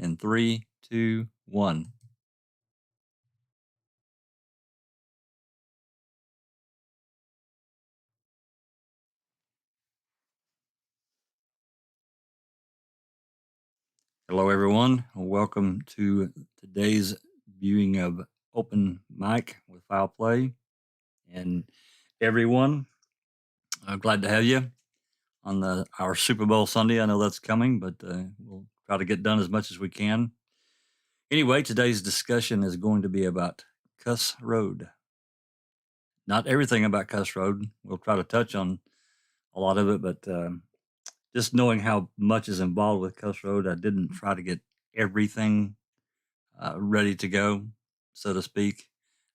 in 3, 2, 1. Hello, everyone. Welcome to today's viewing of Open Mic with Foul Play. And everyone, I'm glad to have you on our Super Bowl Sunday. I know that's coming, but we'll try to get done as much as we can. Anyway, today's discussion is going to be about Kuss Road. Not everything about Kuss Road. We'll try to touch on a lot of it, but just knowing how much is involved with Kuss Road, I didn't try to get everything ready to go, so to speak.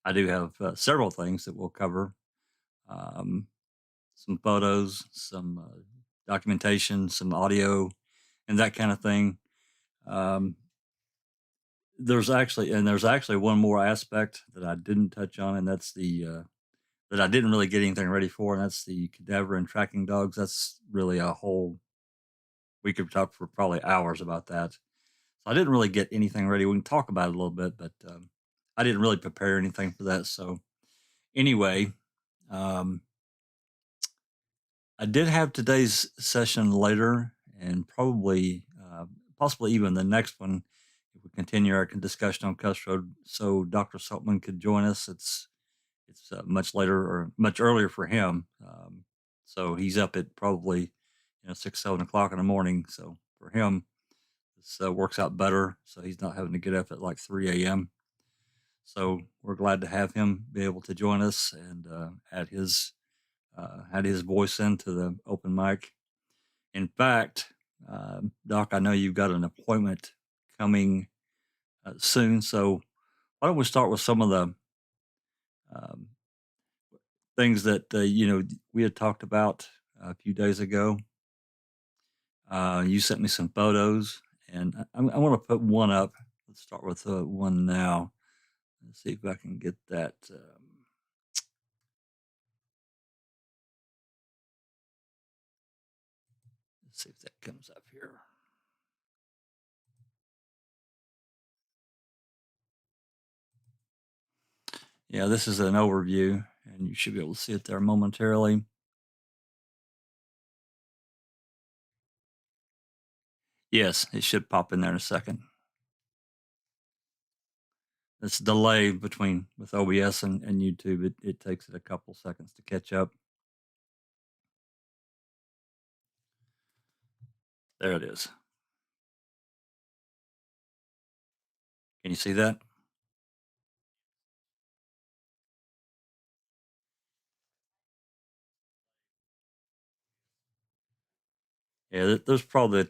I do have several things that we'll cover, some photos, some documentation, some audio, and that kind of thing. There's actually one more aspect that I didn't touch on, and that's that I didn't really get anything ready for, and that's the cadaver and tracking dogs. That's really a whole, we could talk for probably hours about that. So I didn't really get anything ready. We can talk about it a little bit, but I didn't really prepare anything for that. So anyway, um, I did have today's session later, and probably, possibly even the next one, if we continue our discussion on Kuss Road, so Dr. Silkman could join us. It's much later or much earlier for him, so he's up at probably 6, 7 o'clock in the morning. So for him, this works out better. So he's not having to get up at like 3 a.m. So we're glad to have him be able to join us and add his voice into the open mic. In fact, Doc, I know you've got an appointment coming soon, so why don't we start with some of the um, things that we had talked about a few days ago. You sent me some photos, and I want to put one up. Let's start with one now. Let's see if I can get that. Let's see if that comes up here. Yeah, this is an overview, and you should be able to see it there momentarily. Yes, it should pop in there in a second. This delay with OBS and YouTube, it takes it a couple seconds to catch up. There it is. Can you see that? Yeah, there's probably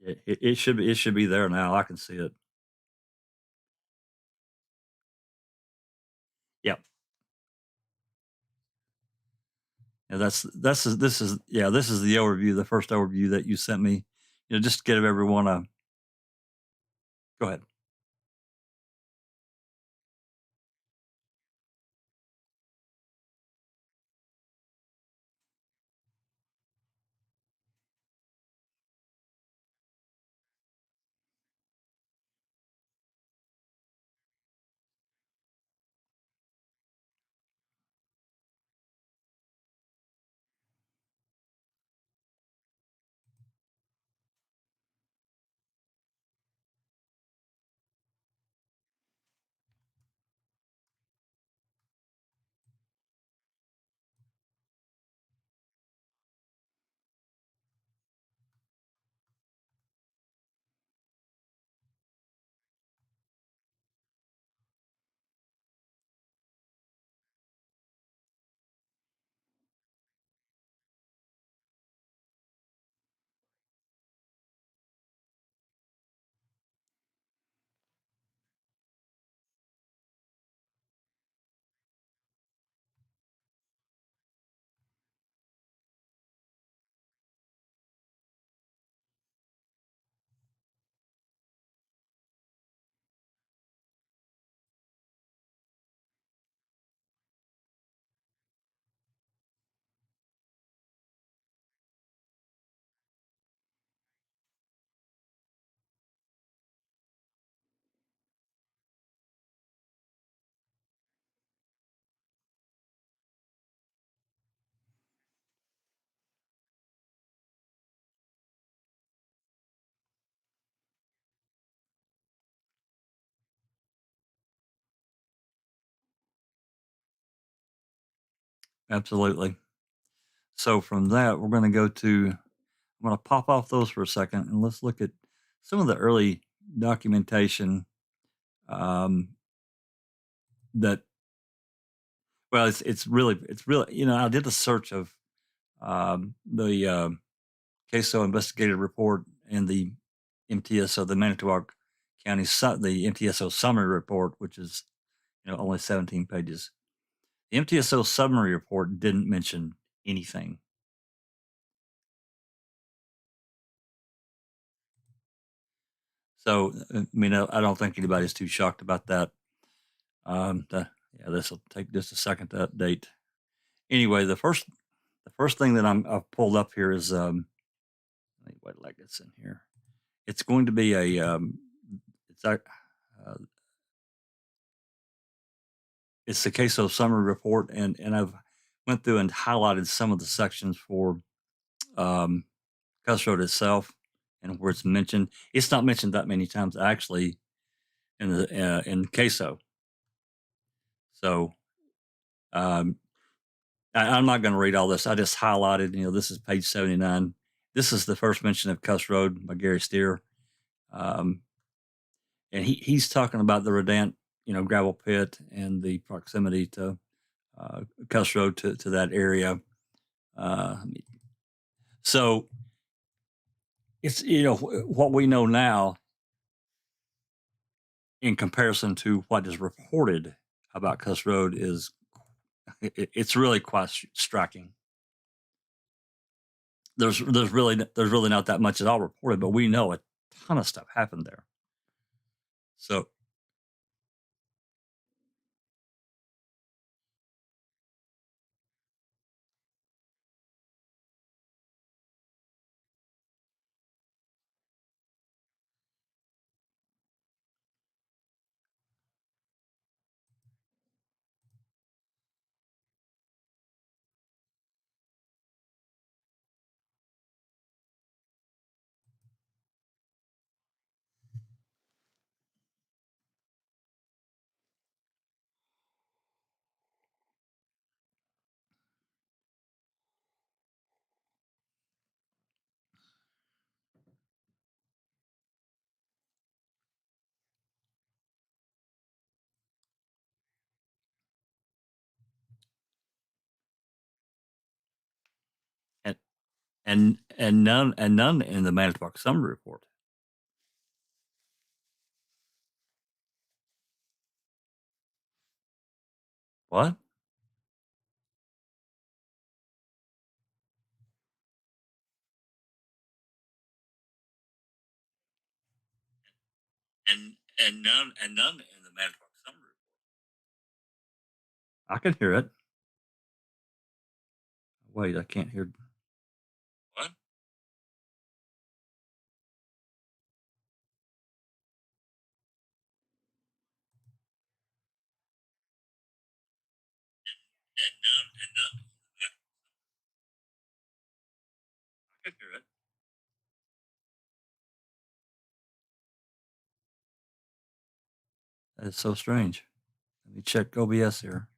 it should be there now. I can see it. Yep. Yeah, this is the overview, the first overview that you sent me. Just to give everyone a go ahead. Absolutely. So from that, we're going to go to, I'm going to pop off those for a second and let's look at some of the early documentation um, that, well, it's really, I did a search of the CASO investigative report and the MTSO, the Manitowoc County, the MTSO summary report, which is, only 17 pages. The MTSO summary report didn't mention anything. So, I don't think anybody's too shocked about that. Yeah, this will take just a second to update. Anyway, the first thing that I've pulled up here is let me wait, like it's in here. It's going to be it's a, uh, it's the CASO summary report, and I've went through and highlighted some of the sections for um, Kuss Road itself and where it's mentioned. It's not mentioned that many times actually in CASO. So um, I'm not going to read all this. I just highlighted. This is page 79. This is the first mention of Kuss Road by Gary Steer, um, and he's talking about the Redant, gravel pit and the proximity to Kuss Road to that area. Uh, so it's what we know now in comparison to what is reported about Kuss Road is it's really quite striking. There's really not that much at all reported, but we know a ton of stuff happened there. So and none in the Manitowoc Summary Report. What? And none in the Manitowoc Summary Report. I can hear it. Wait, I can't hear. What? And none. I can hear it. That is so strange. Let me check OBS here.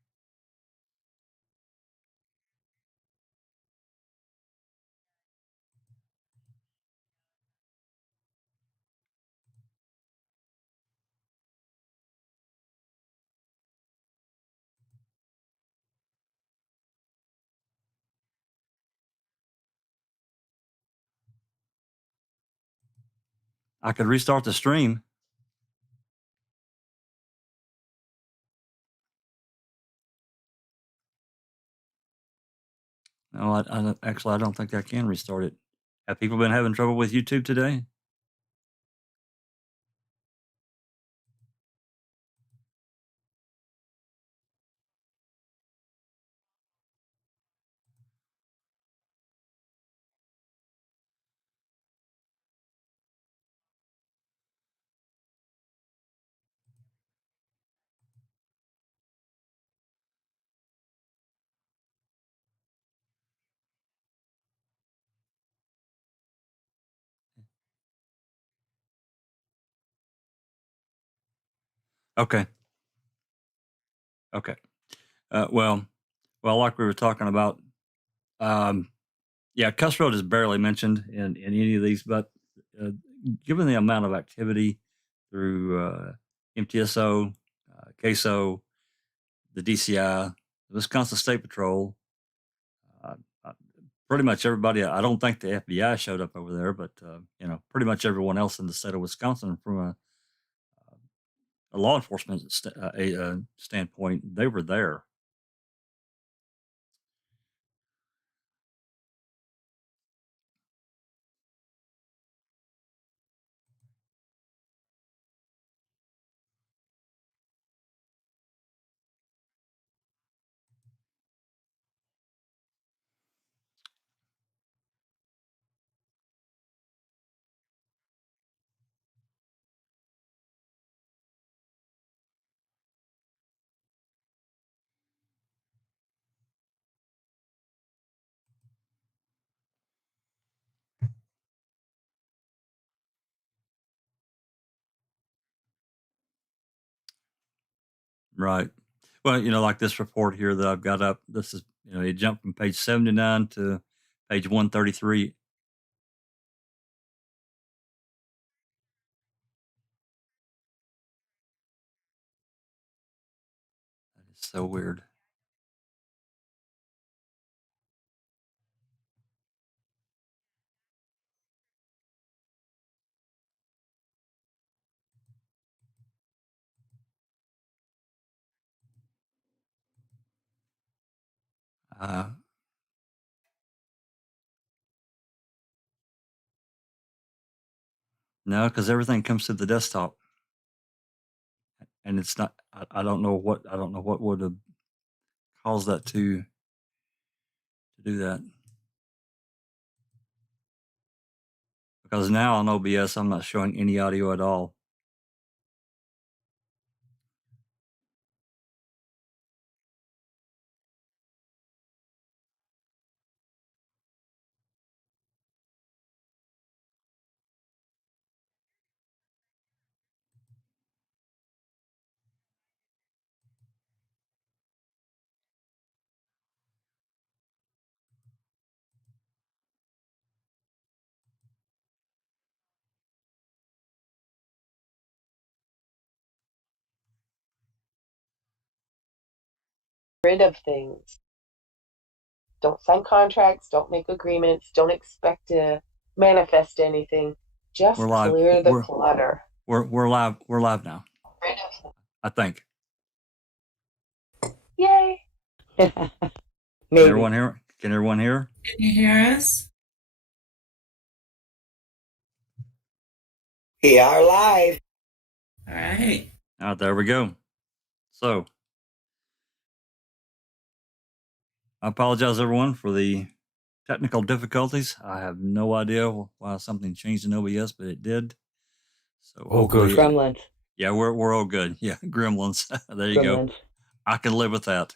I could restart the stream. No, I don't think I can restart it. Have people been having trouble with YouTube today? Okay. Okay. Well, Well, like we were talking about, um, yeah, Kuss Road is barely mentioned in any of these, but uh, given the amount of activity through MTSO, CASO, the DCI, the Wisconsin State Patrol, uh, uh, pretty much everybody. I don't think the FBI showed up over there, but pretty much everyone else in the state of Wisconsin, from a law enforcement standpoint, they were there. Right. Well, like this report here that I've got up, this is, it jumped from page 79 to page 133. That is so weird. Uh, no, because everything comes to the desktop, and it's not. I don't know what. I don't know what would have caused that to do that. Because now on OBS, I'm not showing any audio at all. Rid of things. Don't sign contracts, don't make agreements, don't expect to manifest anything. Just We're live. clear the clutter. We're live. We're live now. I think. Yay. Can Maybe. everyone hear? Can everyone hear? Can you hear us? We are live. All right. There we go. So, I apologize, everyone, for the technical difficulties. I have no idea why something changed in OBS, but it did. So hopefully, Gremlins. Yeah, we're all good. Yeah, gremlins. There you go. I can live with that.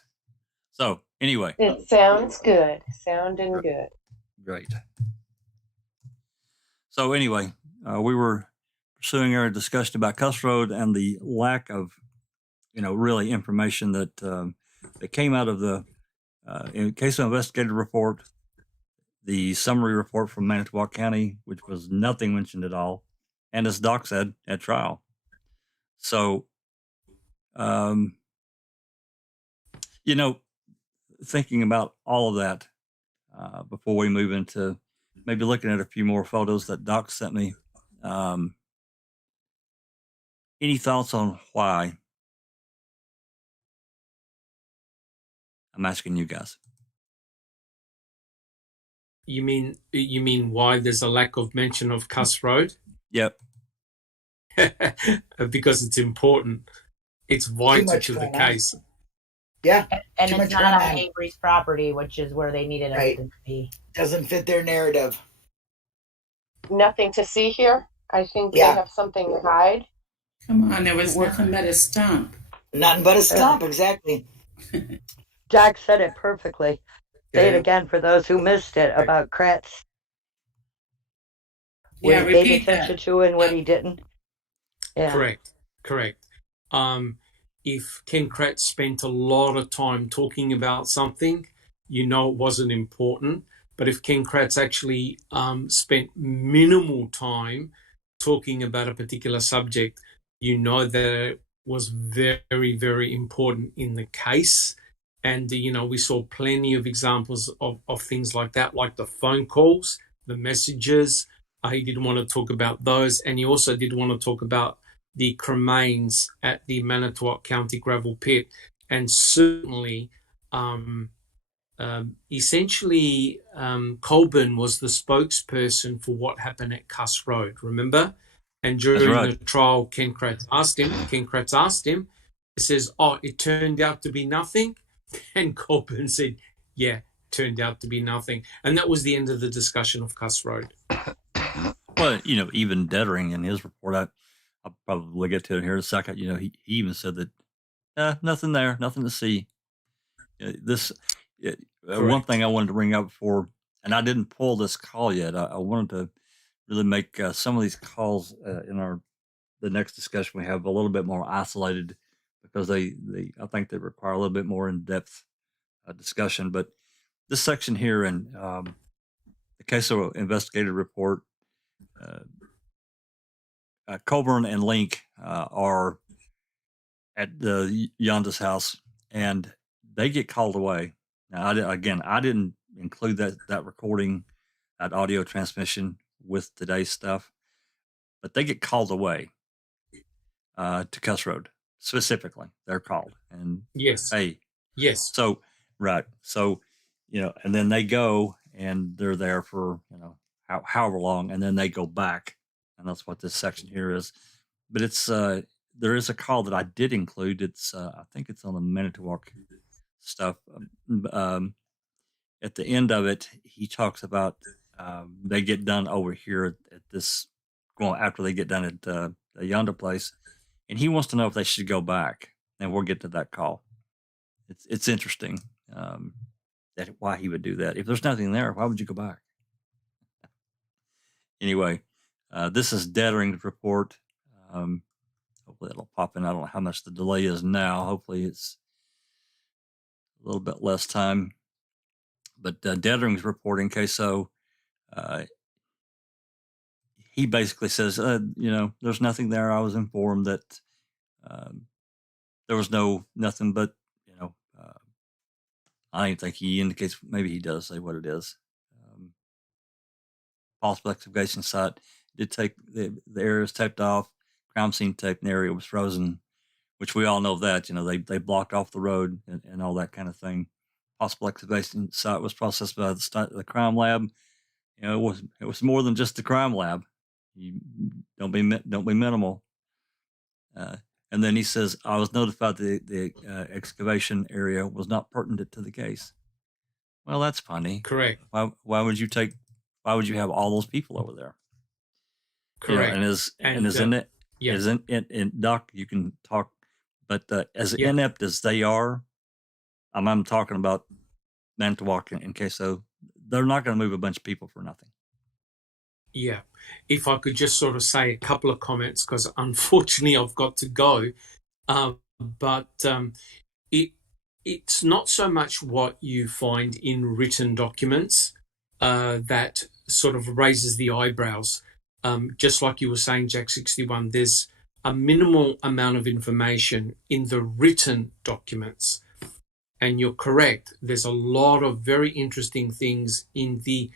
So anyway, It sounds good. Sounding good. Great. So anyway, we were pursuing our discussion about Kuss Road and the lack of, really information that that came out of the CASO investigative report, the summary report from Manitowoc County, which was nothing mentioned at all, and as Doc said, at trial. So, thinking about all of that before we move into maybe looking at a few more photos that Doc sent me. Any thoughts on why? I'm asking you guys. You mean why there's a lack of mention of Kuss Road? Yep. Because it's important. It's vital to the case. Yeah. And it's not on Avery's property, which is where they needed everything to be. Doesn't fit their narrative. Nothing to see here. I think they have something to hide. Come on, there was nothing but a stump. Nothing but a stump, exactly. Jack said it perfectly. Say it again for those who missed it about Kretz. Yeah, what he paid attention to and what he didn't. Yeah. Correct. if Ken Kratz spent a lot of time talking about something, you know it wasn't important. But if Ken Kratz actually spent minimal time talking about a particular subject, you know that it was very, very important in the case. And, we saw plenty of examples of things like that, like the phone calls, the messages. He didn't want to talk about those. And he also did want to talk about the cremains at the Manitowoc County gravel pit. And certainly, essentially, Coburn was the spokesperson for what happened at Kuss Road, remember? And during the trial, Ken Kratz asked him, he says, "Oh, it turned out to be nothing." And Coburn said, "Yeah, turned out to be nothing." And that was the end of the discussion of Kuss Road. Well, even Dettering in his report, I'll probably get to it here in a second. He even said that nothing there, nothing to see. One thing I wanted to bring up before, and I didn't pull this call yet. I wanted to really make some of these calls in the next discussion we have a little bit more isolated, because I think they require a little bit more in-depth discussion. But this section here in the CASO investigative report, Coburn and Link are at the Yonda's house, and they get called away. Now, I didn't include that recording, that audio transmission with today's stuff, but they get called away to Kuss Road specifically. They're called, and yes, So right, so and then they go and they're there for however long, and then they go back, and that's what this section here is. But it's there is a call that I did include. It's I think it's on the Manitowoc stuff. At the end of it, he talks about they get done over here at this, well, after they get done at the Yonda place, and he wants to know if they should go back, and we'll get to that call. It's interesting that why he would do that. If there's nothing there, why would you go back? Anyway, this is Dettering's report. Hopefully it'll pop in. I don't know how much the delay is now. Hopefully it's a little bit less time. But Dettering's report in CASO, he basically says, there's nothing there. I was informed that there was nothing, but I don't think he indicates. Maybe he does say what it is. Possible excavation site did take the area was taped off. Crime scene tape in the area was frozen, which we all know that. They blocked off the road and all that kind of thing. Possible excavation site was processed by the crime lab. It was more than just the crime lab. You don't be minimal. And then he says, I was notified the excavation area was not pertinent to the case. Well, that's funny. Correct. Why would you have all those people over there? Correct. Doc, you can talk, but as inept as they are, I'm talking about Manitowoc and CASO, they're not going to move a bunch of people for nothing. Yeah. If I could just sort of say a couple of comments, because unfortunately I've got to go. It's not so much what you find in written documents that sort of raises the eyebrows. Just like you were saying, Jack 61, there's a minimal amount of information in the written documents. And you're correct. There's a lot of very interesting things in the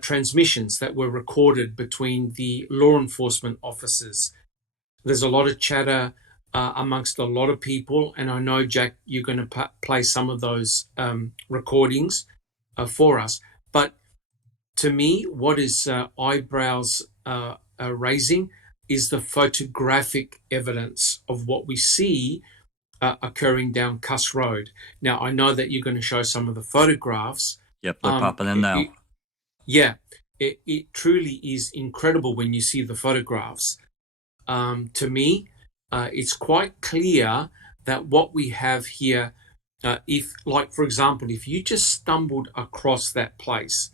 transmissions that were recorded between the law enforcement officers. There's a lot of chatter amongst a lot of people. And I know, Jack, you're going to play some of those recordings for us. But to me, what is eyebrows raising is the photographic evidence of what we see occurring down Kuss Road. Now, I know that you're going to show some of the photographs. Yep, they're popping in now. It truly is incredible when you see the photographs. To me, it's quite clear that what we have here, for example, if you just stumbled across that place,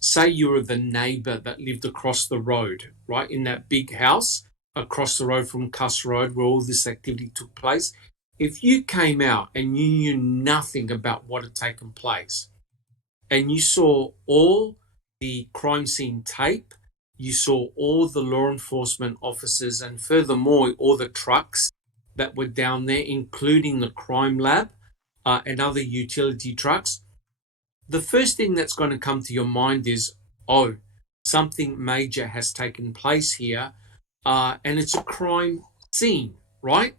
say you were the neighbor that lived across the road, right, in that big house across the road from Kuss Road where all this activity took place. if you came out and you knew nothing about what had taken place, and you saw all the crime scene tape, you saw all the law enforcement officers, and furthermore, all the trucks that were down there, including the crime lab and other utility trucks, the first thing that's going to come to your mind is, oh, something major has taken place here, and it's a crime scene, right?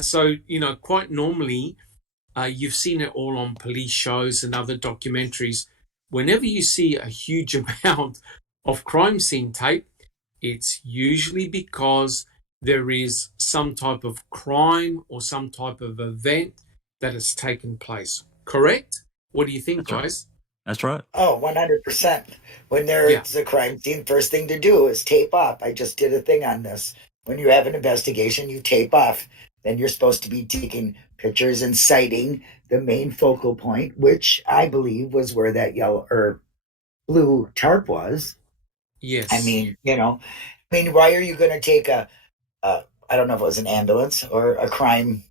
So, quite normally, you've seen it all on police shows and other documentaries. Whenever you see a huge amount of crime scene tape, it's usually because there is some type of crime or some type of event that has taken place. Correct? What do you think, That's right. guys? That's right. Oh, 100%. When there's a crime scene, first thing to do is tape off. I just did a thing on this. When you have an investigation, you tape off. Then you're supposed to be taking pictures and citing the main focal point, which I believe was where that yellow or blue tarp was. Yes. I mean, why are you going to take I don't know if it was an ambulance or a crime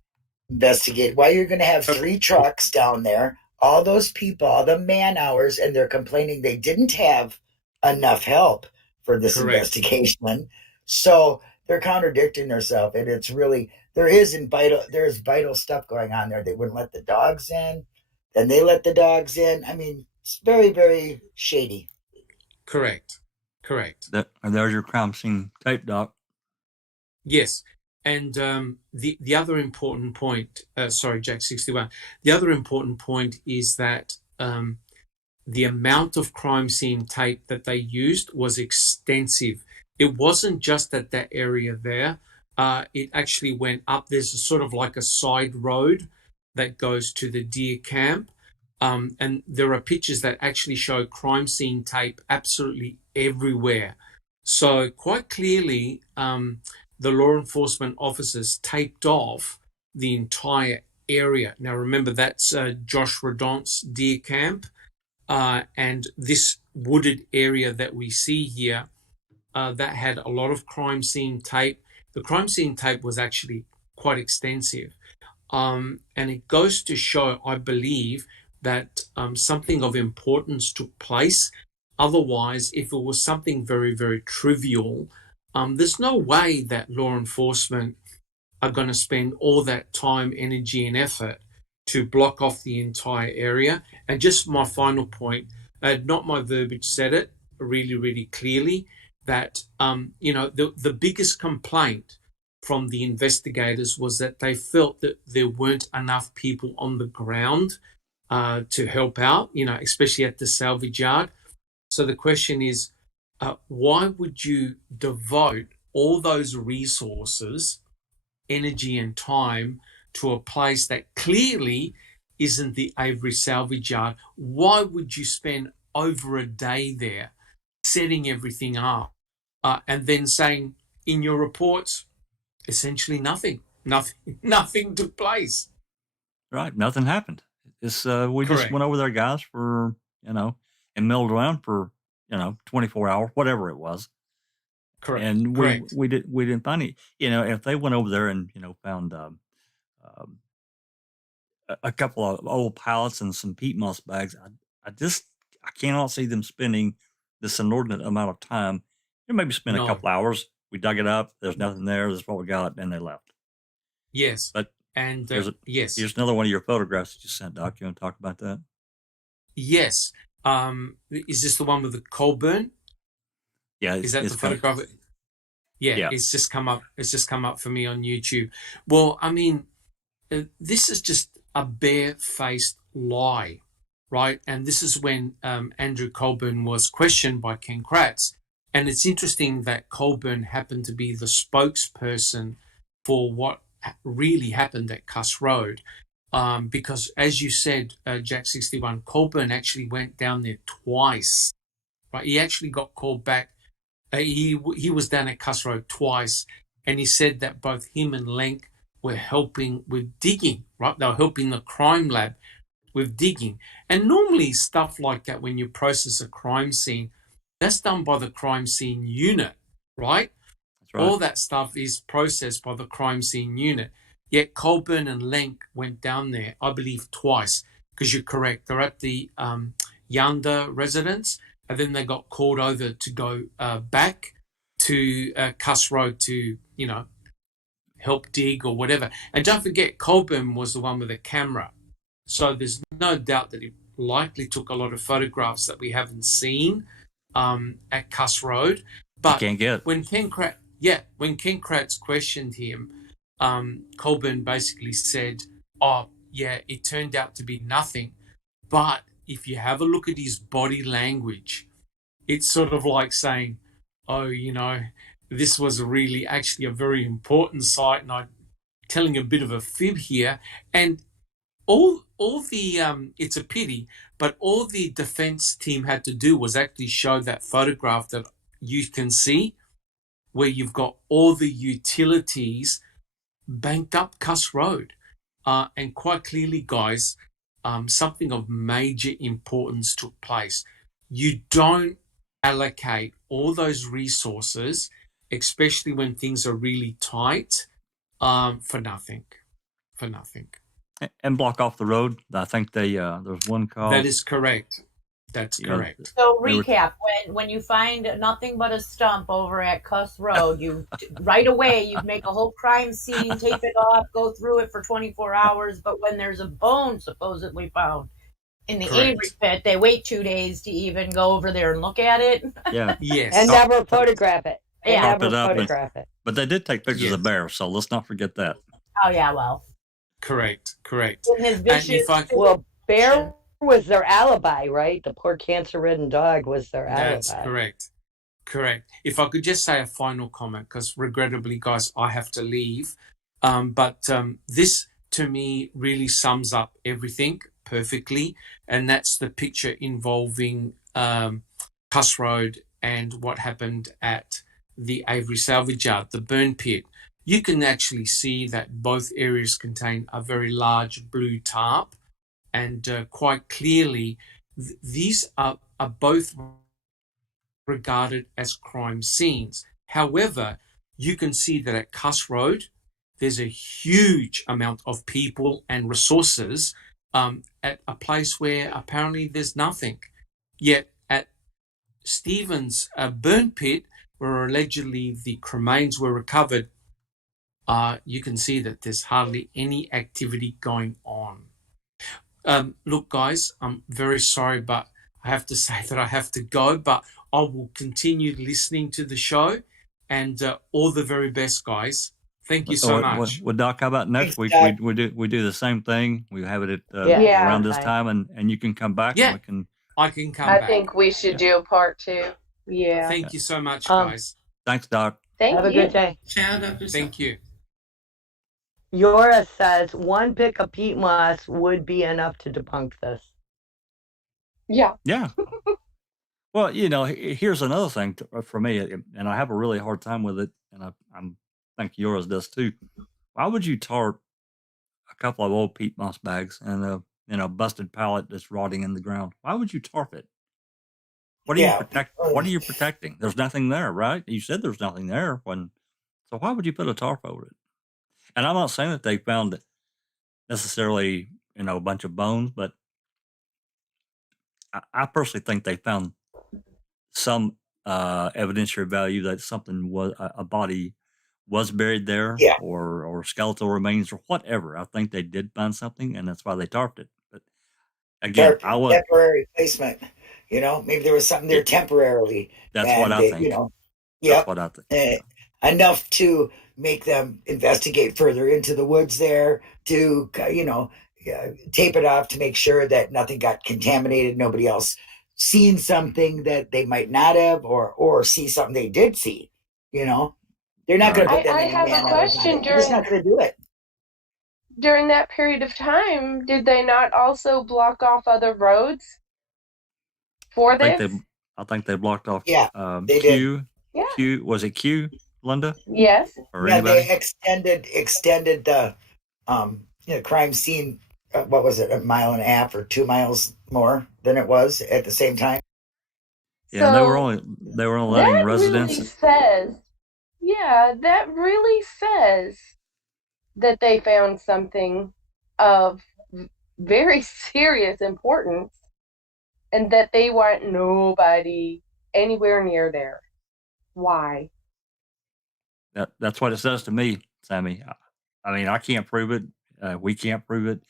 investigate? Why you're going to have 3 trucks down there, all those people, all the man hours, and they're complaining they didn't have enough help for this investigation. So they're contradicting themselves, and it's really there's vital stuff going on there. They wouldn't let the dogs in, then they let the dogs in. I mean, it's very, very shady. Correct. And there's your crime scene tape, Doc. Yes. And the other important point, Jack 61, the other important point is that the amount of crime scene tape that they used was extensive. It wasn't just at that area there. It actually went up. There's a sort of like a side road that goes to the deer camp. And there are pictures that actually show crime scene tape absolutely everywhere. So quite clearly, the law enforcement officers taped off the entire area. Now, remember, that's Josh Redon's deer camp. And this wooded area that we see here, that had a lot of crime scene tape. The crime scene tape was actually quite extensive. And it goes to show, I believe, that something of importance took place. Otherwise, if it was something very, very trivial, there's no way that law enforcement are going to spend all that time, energy, and effort to block off the entire area. And just my final point, not my verbiage said it really, really clearly, that the biggest complaint from the investigators was that they felt that there weren't enough people on the ground to help out, especially at the salvage yard. So the question is, why would you devote all those resources, energy and time to a place that clearly isn't the Avery salvage yard? Why would you spend over a day there setting everything up and then saying in your reports, essentially nothing took place? Right. Nothing happened. It's we just Correct. went over there, guys, for and milled around for 24 hours, whatever it was. Correct. And Correct. we didn't find it. If they went over there and found a couple of old pallets and some peat moss bags, I cannot see them spending this inordinate amount of time. Maybe spend a couple hours. We dug it up. There's nothing there. This is what we got, and they left. Yes. But and yes, here's another one of your photographs that you sent, Doc. You want to talk about that? Yes. Is this the one with the Coburn? Yeah. Is that the photograph? Yeah, it's just come up. It's just come up for me on YouTube. Well, I mean, this is just a bare-faced lie, right? And this is when Andrew Coburn was questioned by Ken Kratz. And it's interesting that Coburn happened to be the spokesperson for what really happened at Kuss Road. Because as you said, Jack 61, Coburn actually went down there twice, right? He actually got called back. He was down at Kuss Road twice, and he said that both him and Lenk were helping with digging, right? They were helping the crime lab with digging. And normally stuff like that, when you process a crime scene, that's done by the crime scene unit, right? That's right. All that stuff is processed by the crime scene unit. Yet Coburn and Lenk went down there, I believe, twice, because you're correct. They're at the Yanda residence, and then they got called over to go back to Kuss Road to, help dig or whatever. And don't forget, Coburn was the one with the camera. So there's no doubt that he likely took a lot of photographs that we haven't seen at Kuss Road. But can't get. when Ken Kratz questioned him, Coburn basically said, "Oh, yeah, it turned out to be nothing." But if you have a look at his body language, it's sort of like saying, "Oh, this was really actually a very important site, and I'm telling a bit of a fib here." And all the it's a pity, but all the defense team had to do was actually show that photograph that you can see, where you've got all the utilities banked up Kuss Road, and quite clearly, guys, something of major importance took place. You don't allocate all those resources, especially when things are really tight, for nothing. And block off the road. I think there's one call. That is correct. That's correct. So recap: when you find nothing but a stump over at Kuss Road, you right away you make a whole crime scene, tape it off, go through it for 24 hours. But when there's a bone supposedly found in the Avery pit, they wait 2 days to even go over there and look at it. Yeah. Yes. And never photograph it. Yeah. Never photograph it. But they did take pictures of bears, so let's not forget that. Oh yeah, well. Correct. In his vicious Well, bear was their alibi, right? The poor cancer-ridden dog was their alibi. That's correct. If I could just say a final comment, because regrettably, guys, I have to leave. But this, to me, really sums up everything perfectly, and that's the picture involving Kuss Road and what happened at the Avery salvage yard, the burn pit. You can actually see that both areas contain a very large blue tarp, and quite clearly, these are both regarded as crime scenes. However, you can see that at Kuss Road, there's a huge amount of people and resources at a place where apparently there's nothing. Yet at Stevens' burn pit, where allegedly the cremains were recovered, you can see that there's hardly any activity going on. Look, guys, I'm very sorry, but I have to say that I have to go, but I will continue listening to the show, and all the very best, guys. Thank you so much. Well, Doc, how about next week? We do the same thing. We have it at around this time, and you can come back. Yeah, and I can come back. I think we should do a part 2. Yeah. Thank you so much, guys. Thanks, Doc. Have a good day. Ciao, Dr. Thank you. Yora says 1 pick of peat moss would be enough to debunk this. Yeah. Yeah. Well, here's another thing for me, and I have a really hard time with it, and I think yours does too. Why would you tarp a couple of old peat moss bags and a busted pallet that's rotting in the ground? Why would you tarp it? What are you protect? What are you protecting? There's nothing there, right? You said there's nothing there. So why would you put a tarp over it? And I'm not saying that they found necessarily, a bunch of bones, but I personally think they found some evidentiary value that something was a body was buried there, or skeletal remains or whatever. I think they did find something, and that's why they tarped it. But again, temporary placement. Maybe there was something there temporarily. That's what I think. That's what I think. Enough to make them investigate further into the woods there, to tape it off to make sure that nothing got contaminated, nobody else seen something that they might not have, or see something they did see. They're not going to put that I in. have a question. They're just not going to do it. During that period of time, did they not also block off other roads for this? I think they blocked off. Yeah, they Q. did. Yeah. Q, was it Q, Linda? Yes. Or Yeah, anybody? they extended the crime scene. What was it? 1.5 miles or 2 miles more than it was at the same time. Yeah, and they were only letting residents. That really says that they found something of very serious importance and that they want nobody anywhere near there. Why? That's what it says to me, Sammy. I mean, I can't prove it. We can't prove it,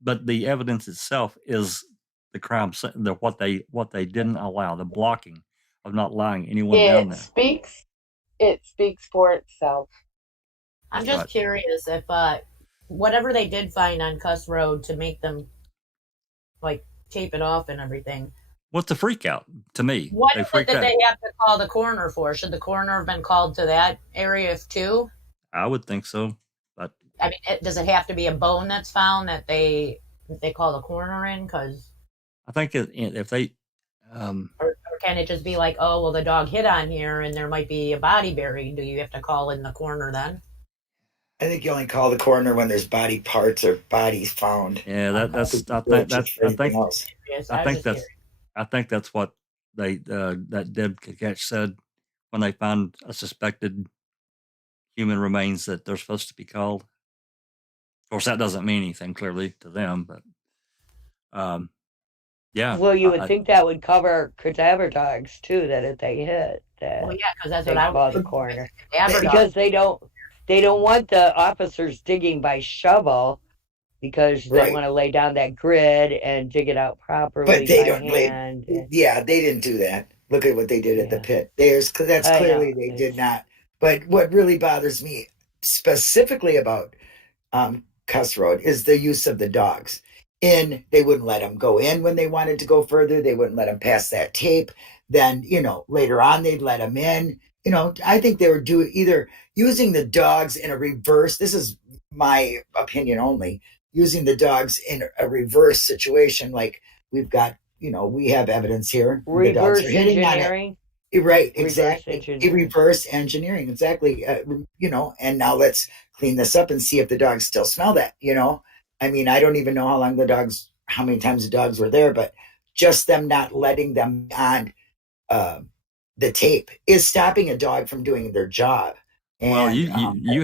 but the evidence itself is the crime, what they didn't allow, the blocking of not allowing anyone down there. It speaks for itself. I'm That's just right. curious if whatever they did find on Kuss Road to make them like tape it off and everything. What's the freak out to me? What They is it freaked that out. they have to call the coroner for? Should the coroner have been called to that area too? I would think so, but I mean, does it have to be a bone that's found that they call the coroner in? Because I think if they, or can it just be like, oh well, the dog hit on here and there might be a body buried? Do you have to call in the coroner then? I think you only call the coroner when there's body parts or bodies found. yeah, I think that's what they that Deb Kakach said when they found a suspected human remains that they're supposed to be called. Of course, that doesn't mean anything clearly to them, but yeah. Well, you would think that would cover cadaver dogs too. That if they hit, Well, yeah, because that's they what I call was the coroner because because they don't want the officers digging by shovel because they Right. want to lay down that grid and dig it out properly But they by don't. hand. Yeah, they didn't do that. Look at what they did at the Yeah. pit. That's I clearly know, they did it's- not. But what really bothers me specifically about Kuss Road is the use of the dogs. They wouldn't let them go in when they wanted to go further. They wouldn't let them pass that tape. Then, later on they'd let them in. I think they were either using the dogs in a reverse. This is my opinion only. Using the dogs in a reverse situation, like we've got, we have evidence here. The dogs reverse are hitting engineering. on it. Right, Reverse exactly. engineering. Reverse engineering, exactly. And now let's clean this up and see if the dogs still smell that. I mean, I don't even know how many times the dogs were there, but just them not letting them on the tape is stopping a dog from doing their job. And, well, you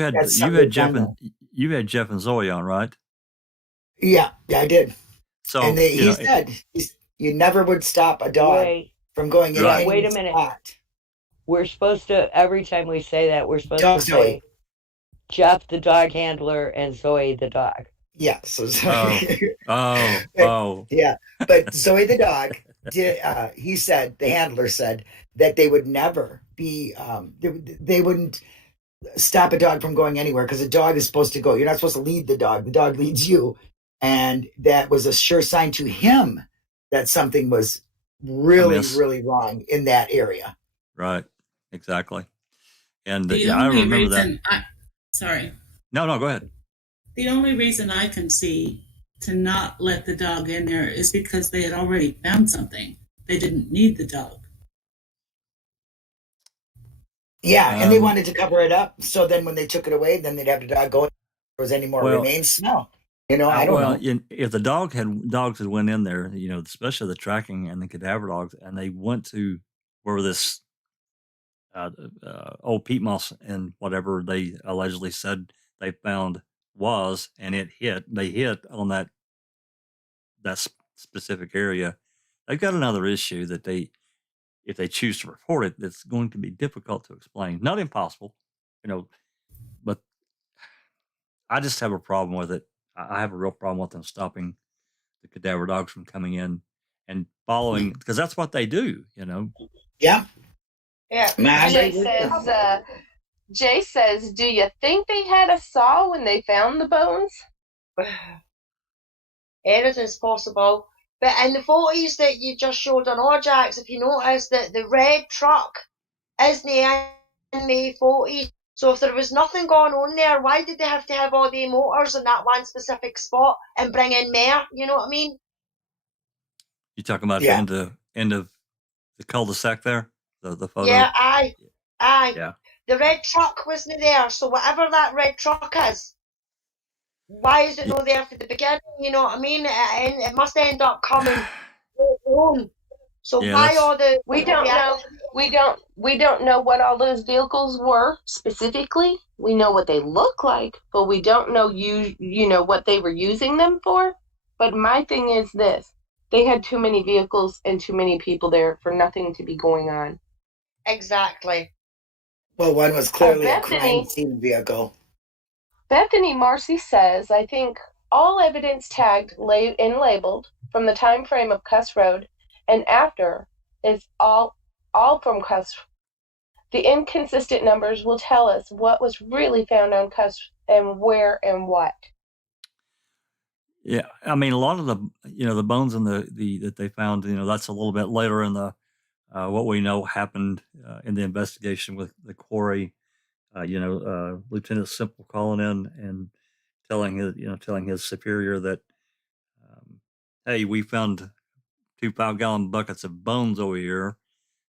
had Jeff and Zoe on, right? Yeah, I did. So and he said you never would stop a dog from going in. Right. Wait a minute. Spot. We're supposed to, every time we say that, we're supposed Dog to Zoe. say Jeff the dog handler and Zoe the dog. Yeah. So oh. Yeah. But Zoe the dog did. He said, the handler said that they would never be. They wouldn't stop a dog from going anywhere because a dog is supposed to go. You're not supposed to lead the dog. The dog leads you. And that was a sure sign to him that something was really, really wrong in that area. Right. Exactly. And The I only remember reason that. Sorry. No, go ahead. The only reason I can see to not let the dog in there is because they had already found something. They didn't need the dog. Yeah, and they wanted to cover it up. So then when they took it away, then they'd have the dog go. If there was any more remains, smell. I don't know. If the dogs had went in there, especially the tracking and the cadaver dogs, and they went to where this old peat moss and whatever they allegedly said they found was, and they hit on that specific area, they've got another issue that if they choose to report it, that's going to be difficult to explain. Not impossible, but I just have a problem with it. I have a real problem with them stopping the cadaver dogs from coming in and following, because that's what they do, Yeah. Yeah. Jay says, do you think they had a saw when they found the bones? Anything's possible. But in the photos that you just showed on Orjax, if you notice that the red truck isn't in the photos. So if there was nothing going on there, why did they have to have all the motors in that one specific spot and bring in more? You know what I mean? You talking about the end of the cul-de-sac there? The photo? Yeah, aye. Yeah. The red truck wasn't there, so whatever that red truck is, why is it not there for the beginning? You know what I mean? And it must end up coming home. So Yeah, why that's- all the We don't know. We don't know what all those vehicles were specifically. We know what they look like, but we don't know you know what they were using them for. But my thing is this: they had too many vehicles and too many people there for nothing to be going on. Exactly. Well, one was clearly a Bethany- crime scene vehicle. Bethany Marcy says, I think all evidence tagged and labeled from the time frame of Kuss Road and after is all from Kuss. The inconsistent numbers will tell us what was really found on Kuss and where and what. Yeah, I mean, a lot of the bones in the that they found, that's a little bit later in the what we know happened in the investigation with the quarry. Lieutenant Simple calling in and telling his superior that, hey, we found 2 5-gallon buckets of bones over here,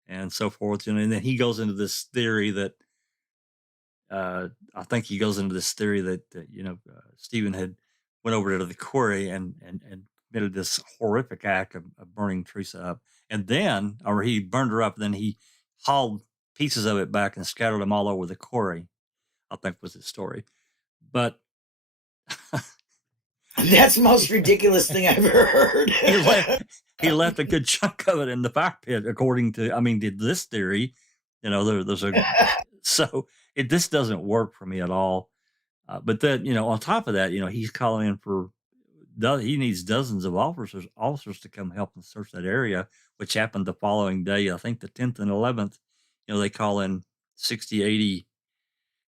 and so forth. And then he goes into this theory that I think he goes into this theory that Stephen had went over to the quarry and committed this horrific act of burning Teresa up, or he burned her up, and then he hauled pieces of it back and scattered them all over the quarry, I think was his story. But That's the most ridiculous thing I've ever heard. he left a good chunk of it in the fire pit, according to this theory. There's a so this doesn't work for me at all. But then on top of that, he's calling in for he needs dozens of officers to come help and search that area, which happened the following day. I think the 10th and 11th. They call in 60, 80,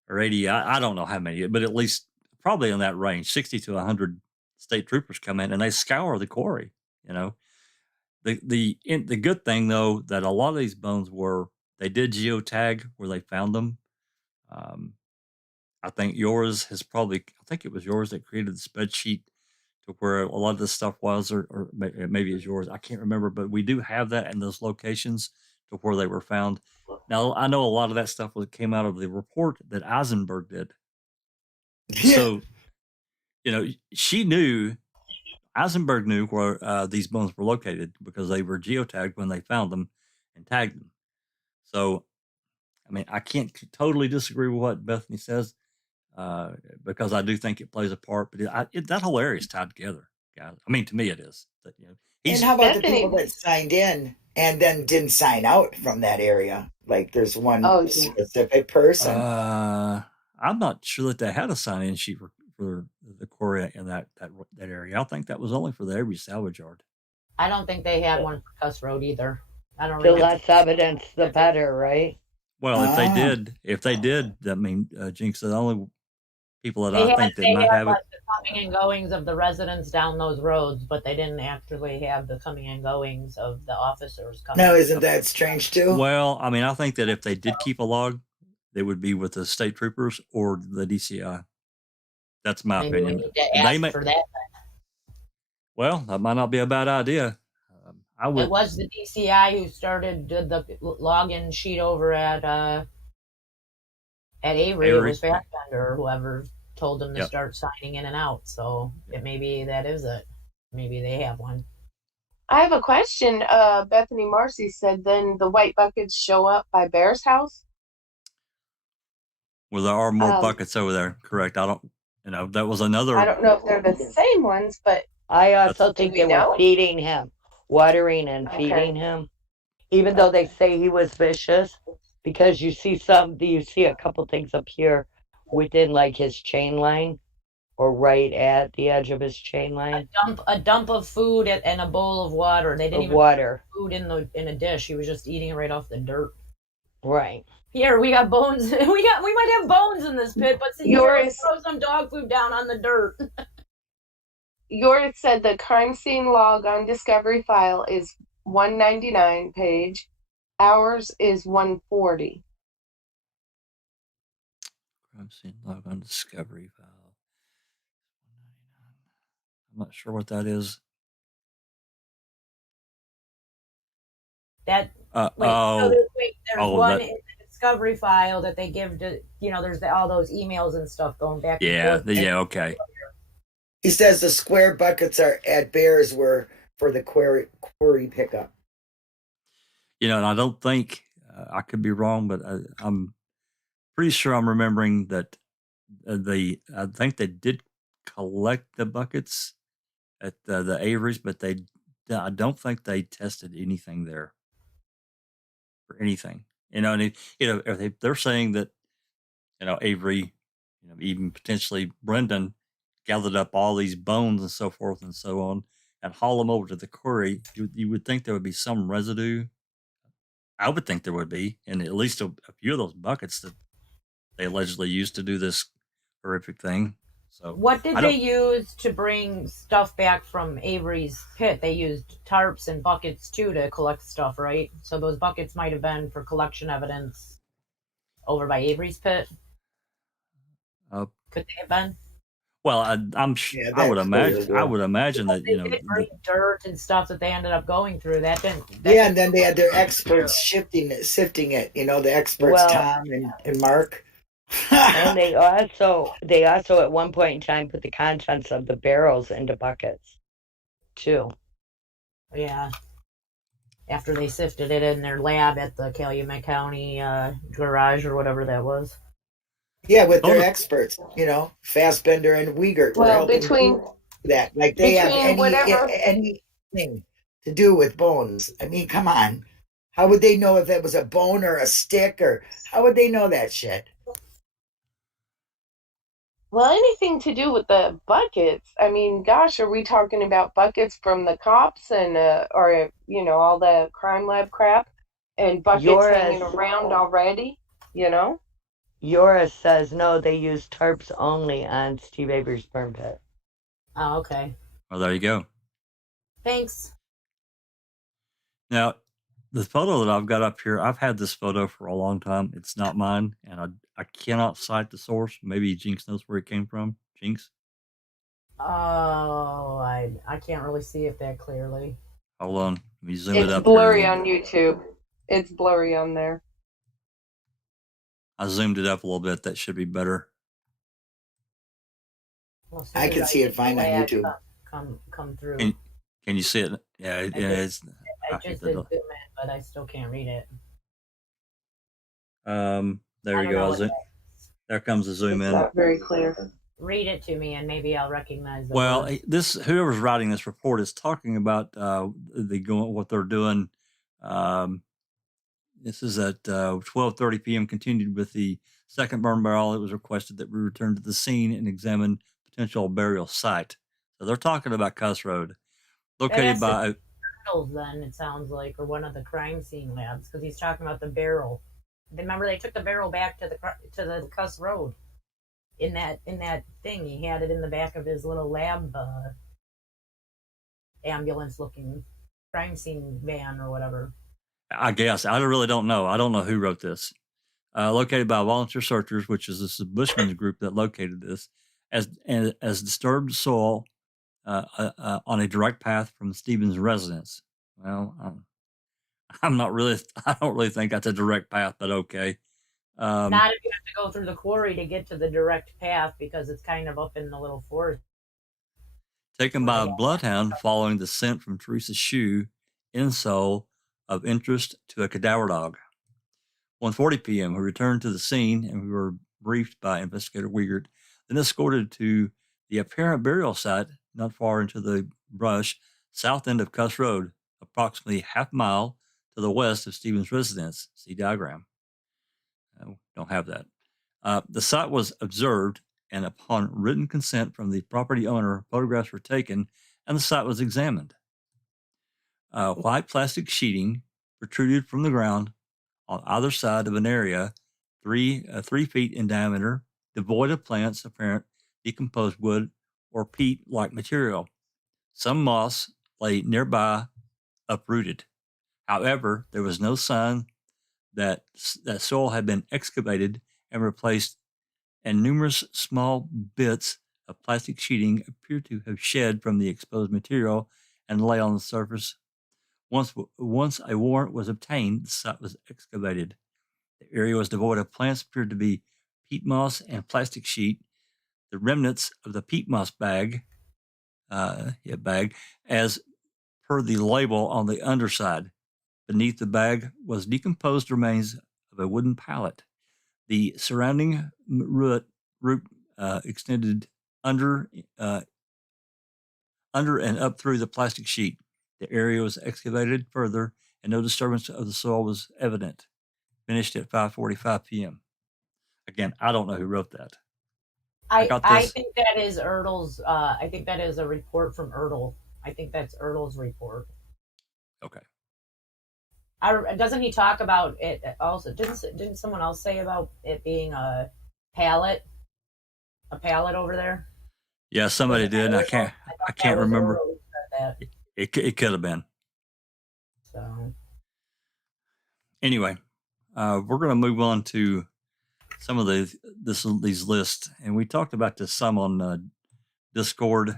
or 80. I don't know how many, but at least probably in that range, 60 to 100 state troopers come in and they scour the quarry. The good thing though that a lot of these bones they did geotag where they found them. I think it was yours that created the spreadsheet to where a lot of this stuff was, or maybe it's yours. I can't remember, but we do have that in those locations to where they were found. Now, I know a lot of that stuff came out of the report that Eisenberg did. Yeah. So, Eisenberg knew where these bones were located because they were geotagged when they found them and tagged them. So, I mean, I can't totally disagree with what Bethany says because I do think it plays a part. But that whole area is tied together, guys. I mean, to me, it is. But, and how about the people that signed in and then didn't sign out from that area? Like, there's one specific person. I'm not sure that they had a sign-in sheet for the quarry in that area. I think that was only for the Avery salvage yard. I don't think they had one for Kuss Road either. I don't The less evidence, the better, right? Well, if they did, I mean, Jinx, the only people that I think that might have it. The coming and goings of the residents down those roads, but they didn't actually have the coming and goings of the officers coming. No, isn't that strange too? Well, I mean, I think that if they did keep a log, they would be with the state troopers or the DCI. That's my opinion. We need to ask for that. Well, that might not be a bad idea. It was the DCI who started the login sheet over at Avery. It was Fairfender or whoever told them to start signing in and out. So maybe that is it. Maybe they have one. I have a question. Bethany Marcy said then the white buckets show up by Bear's house. Well, there are more buckets over there. Correct. I don't. That was another. I don't know if they're the same ones, but I also think they were feeding him, watering and feeding him, even though they say he was vicious. Because you see a couple things up here within like his chain line, or right at the edge of his chain line. A dump of food and a bowl of water. They didn't even put food in a dish. He was just eating it right off the dirt. Right. Here we got bones. We might have bones in this pit, but throw some dog food down on the dirt. Yours said the crime scene log on Discovery file is 199 page. Ours is 140. Crime scene log on Discovery file. I'm not sure what that is. There's one in the Discovery file that they give to, there's all those emails and stuff going back and forth. Yeah, okay. He says the square buckets are at Bears were for the quarry pickup. And I don't think I could be wrong, but I'm pretty sure I'm remembering that I think they did collect the buckets at the Avery's, but I don't think they tested anything there for anything. And if they're saying that, Avery, even potentially Brendan gathered up all these bones and so forth and so on and haul them over to the quarry, you would think there would be some residue. I would think there would be, in at least a few of those buckets that they allegedly used to do this horrific thing. So What did I they don't. use to bring stuff back from Avery's pit? They used tarps and buckets too to collect stuff, right? So those buckets might have been for collection evidence over by Avery's pit. Uh, Could they have been? well, Yeah, I would that's imagine. I clear. would imagine that They did bring dirt and stuff that they ended up going through. Yeah, and then they had their experts sifting it. The experts, Well, Tom and Mark. and they also at one point in time put the contents of the barrels into buckets too. Yeah. After they sifted it in their lab at the Calumet County garage or whatever that was. Yeah, with their experts, Fassbender and Wiegert were Well, helping between do that. Like they have between whatever anything to do with bones. I mean, come on. How would they know if it was a bone or a stick, or how would they know that shit? Well, anything to do with the buckets. I mean, gosh, are we talking about buckets from the cops and or all the crime lab crap and buckets hanging around already? Yoris says no, they use tarps only on Steve Avery's burn pit. Oh, okay. Well, there you go. Thanks. Now, the photo that I've got up here, I've had this photo for a long time. It's not mine, and I cannot cite the source. Maybe Jinx knows where it came from. Jinx? Oh, I can't really see it that clearly. Hold on. Let me zoom it It's up blurry here. on YouTube. It's blurry on there. I zoomed it up a little bit. That should be better. Well, I can see it fine on YouTube. Come through. Can you see it? Yeah, it's. I just did zoom in, but I still can't read it. There you go. There comes the zoom in. Not very clear. Read it to me, and maybe I'll recognize it. Well, whoever's writing this report is talking about what they're doing. This is at 12:30 p.m. Continued with the second burn barrel. It was requested that we return to the scene and examine potential burial site. So they're talking about Kuss Road, located by. Then it sounds like, or one of the crime scene labs, because he's talking about the barrel. Remember, they took the barrel back to the Kuss Road. In that thing, he had it in the back of his little lab ambulance-looking crime scene van or whatever. I guess I really don't know. I don't know who wrote this. Located by volunteer searchers, which is the Bushman's group that located this, as disturbed soil on a direct path from Stevens' residence. Well, I'm not really. I don't really think that's a direct path, but okay. Not if you have to go through the quarry to get to the direct path, because it's kind of up in the little forest. Taken by a bloodhound following the scent from Teresa's shoe, insole of interest to a cadaver dog. 1:40 p.m. We returned to the scene and we were briefed by Investigator Wiegert, then escorted to the apparent burial site not far into the brush, south end of Kuss Road, approximately half mile to the west of Stevens' residence. See diagram. Don't have that. The site was observed, and upon written consent from the property owner, photographs were taken, and the site was examined. White plastic sheeting protruded from the ground on either side of an area 3 feet in diameter, devoid of plants, apparent decomposed wood, or peat-like material. Some moss lay nearby, uprooted. However, there was no sign that soil had been excavated and replaced, and numerous small bits of plastic sheeting appear to have shed from the exposed material and lay on the surface. Once a warrant was obtained, the site was excavated. The area was devoid of plants, appeared to be peat moss and plastic sheet. The remnants of the peat moss bag, as per the label on the underside, Beneath the bag was decomposed remains of a wooden pallet. The surrounding root extended under and up through the plastic sheet. The area was excavated further, and no disturbance of the soil was evident. Finished at 5:45 p.m. Again, I don't know who wrote that. I think that is Ertl's. I think that is a report from Ertl. I think that's Ertl's report. Okay. Doesn't he talk about it also? Didn't someone else say about it being a pallet over there? Yeah, somebody did. And I can't remember. It could have been. So anyway, we're going to move on to some of these lists, and we talked about this some on Discord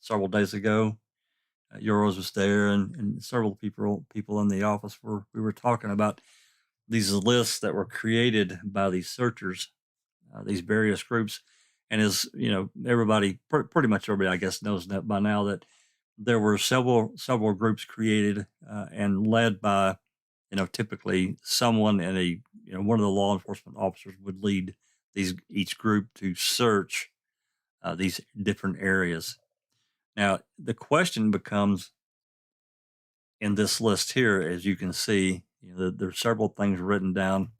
several days ago. Euros was there, and several people in the office we were talking about these lists that were created by these searchers, these various groups. And as you know, pretty much everybody, I guess, knows that by now that there were several groups created and led by, typically someone in one of the law enforcement officers would lead each group to search these different areas. Now, the question becomes, in this list here, as you can see, there's several things written down.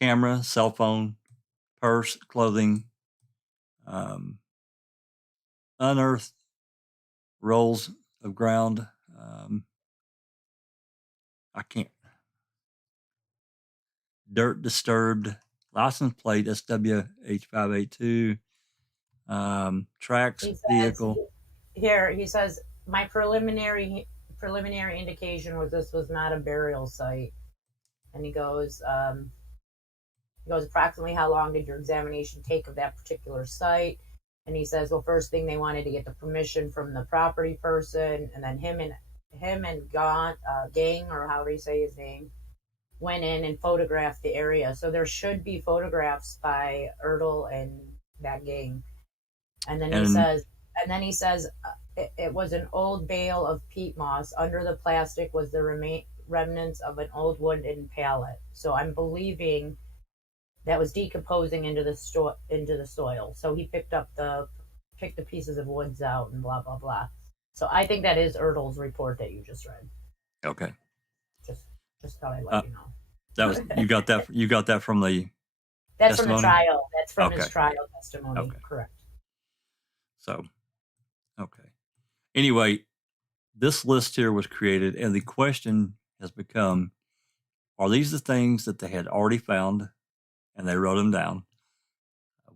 Camera, cell phone, purse, clothing, unearthed rolls of ground. Dirt disturbed, license plate SWH582, tracks, vehicle. Here he says, my preliminary indication was this was not a burial site. And he goes, approximately how long did your examination take of that particular site? And he says, well, first thing they wanted to get the permission from the property person, and then him and Gang, or however you say his name, went in and photographed the area. So there should be photographs by Ertl and that gang. And then he says it was an old bale of peat moss. Under the plastic was the remnants of an old wooden pallet. So I'm believing that was decomposing into the soil. So he picked the pieces of woods out and blah blah blah. So I think that is Ertl's report that you just read. Okay. Just thought I'd let you know. That was you got that from the. That's testimony? from the trial. That's from his trial testimony. Okay. Correct. So, okay. Anyway, this list here was created, and the question has become: are these the things that they had already found, and they wrote them down?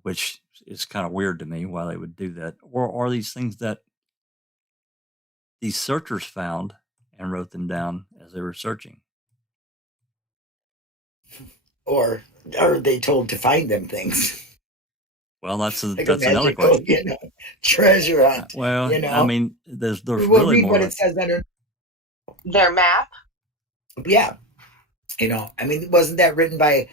Which is kind of weird to me why they would do that, or are these things that these searchers found and wrote them down as they were searching? Or are they told to find them things? Well, that's another question. Treasure hunt. Well, I mean, there's we'll really read more. what it says under their map. Yeah, I mean, wasn't that written by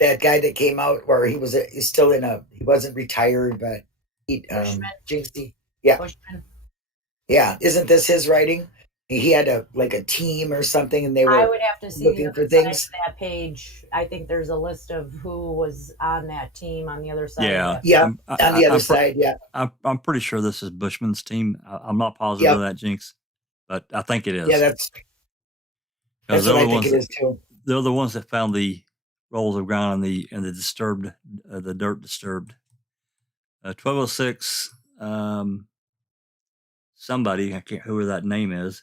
that guy that came out, or he wasn't retired, but Jinxie? Yeah, Bushman. Yeah. Isn't this his writing? He had a team or something, and they were. I would have to see looking for things. That page. I think there's a list of who was on that team on the other side. Yeah, on the other side. Yeah, I'm pretty sure this is Bushman's team. I'm not positive of that, Jinx, but I think it is. Yeah, that's what I think it is too. They're the ones that found the rolls of ground and the disturbed, the dirt disturbed. 1206. Somebody, I can't who that name is,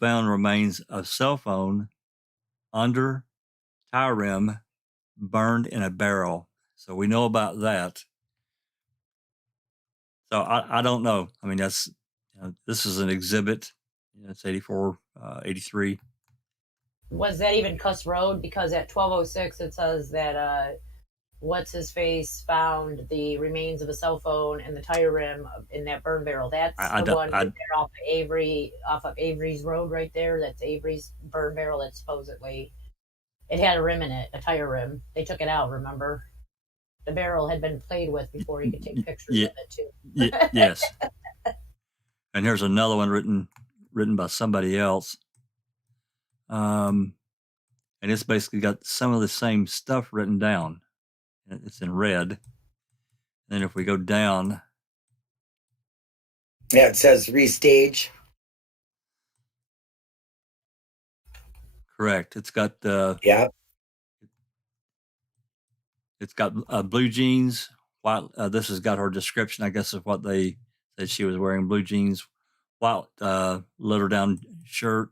found remains of cell phone under tire rim burned in a barrel. So we know about that. So I don't know. I mean, that's this is an exhibit. It's 84, 83. Was that even Kuss Road? Because at 1206 it says that what's his face found the remains of a cell phone and the tire rim in that burn barrel. That's the one right there off of Avery's road right there. That's Avery's burn barrel. That supposedly it had a rim in it, a tire rim. They took it out. Remember, the barrel had been played with before you could take pictures of it too. Yes. And here's another one written by somebody else. And it's basically got some of the same stuff written down. It's in red. Then if we go down, Yeah, it says restage. correct. It's got Yeah. it's got blue jeans. White. This has got her description, I guess, of what they said she was wearing: blue jeans, white letter down shirt.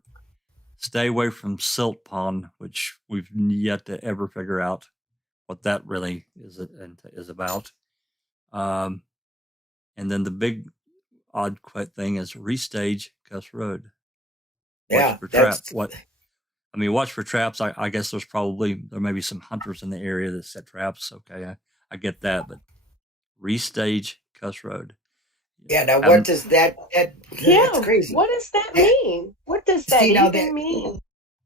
Stay away from silt pond, which we've yet to ever figure out what that really is about. And then the big odd thing is restage Kuss Road. Yeah, Watch for traps. Watch for traps. I guess there may be some hunters in the area that set traps. Okay, I get that, but restage Kuss Road. Yeah. Now, what does that? That's crazy. What does that mean? What does that even mean?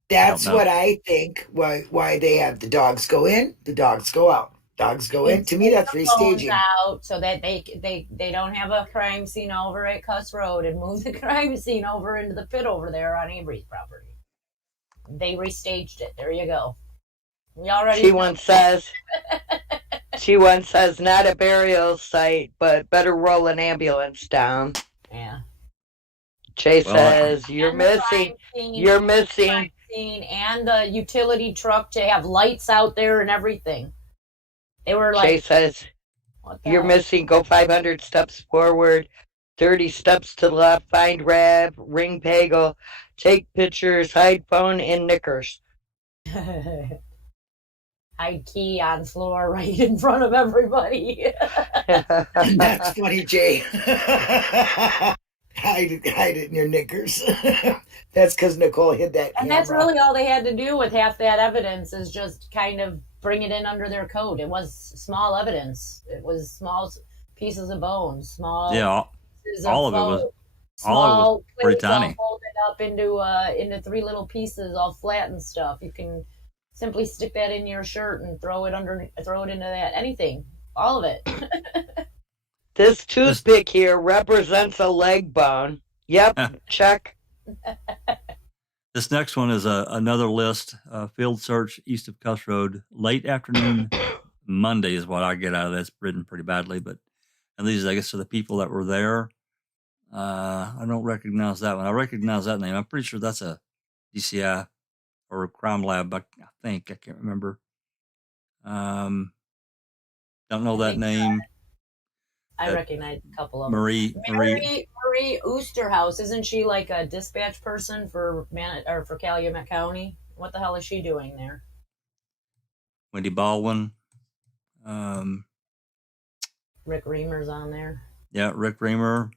That's what I think. Why they have the dogs go in, the dogs go out. Dogs go in. To me, that's restaging. Out so that they don't have a crime scene over at Kuss Road and move the crime scene over into the pit over there on Avery's property. They restaged it. There you go. You already. She once says, not a burial site, but better roll an ambulance down. Yeah. Jay says you're missing. And the utility truck to have lights out there and everything. They were like. Jay says you're missing. Go 500 steps forward, 30 steps to the left. Find Rab, ring Pagel, take pictures, hide phone in knickers. Hide key on floor right in front of everybody. That's funny, Jay. Hide it in your knickers. That's because Nicole hid that. And that's really all they had to do with half that evidence is just kind of bring it in under their code. It was small evidence. It was small pieces of bone, small. Yeah, all of it was pretty tiny. Folded up into 3 little pieces, all flat and stuff. You can simply stick that in your shirt and throw it into that. Anything, all of it. This toothpick here represents a leg bone. Yep, check. This next one is another list. Field search east of Kuss Road, late afternoon Monday is what I get out of this. Written pretty badly, and these, I guess, are the people that were there. I don't recognize that one. I recognize that name. I'm pretty sure that's a DCI or a crime lab. I think I can't remember. Don't know that name. I recognize a couple of Marie Oosterhouse. Isn't she like a dispatch person for Calumet County? What the hell is she doing there? Wendy Baldwin. Rick Reamer's on there. Yeah, Rick Reamer.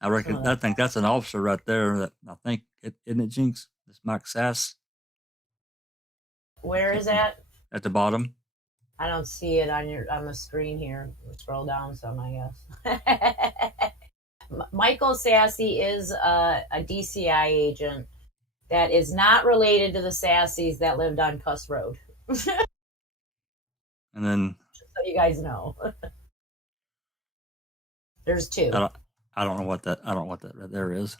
I think that's an officer right there. That I think isn't it, Jinx? It's Mike Sass. Where is that? At the bottom. I don't see it on the screen here. Scroll down some, I guess. Michael Sassy is a DCI agent that is not related to the Sassies that lived on Kuss Road. And then, just so you guys know, there's 2. I don't know what that right there is.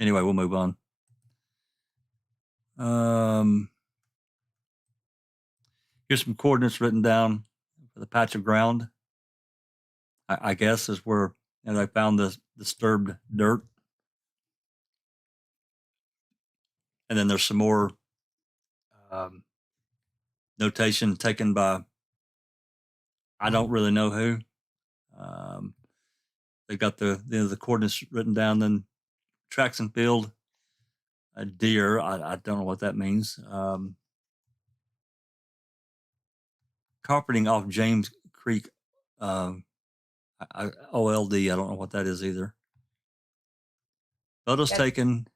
Anyway, we'll move on. Here's some coordinates written down for the patch of ground. I guess is where they found the disturbed dirt. And then there's some more notation taken by I don't really know who. They got the coordinates written down. Then tracks and field, a deer. I don't know what that means. Carpeting off James Creek, OLD. I don't know what that is either. Photos taken.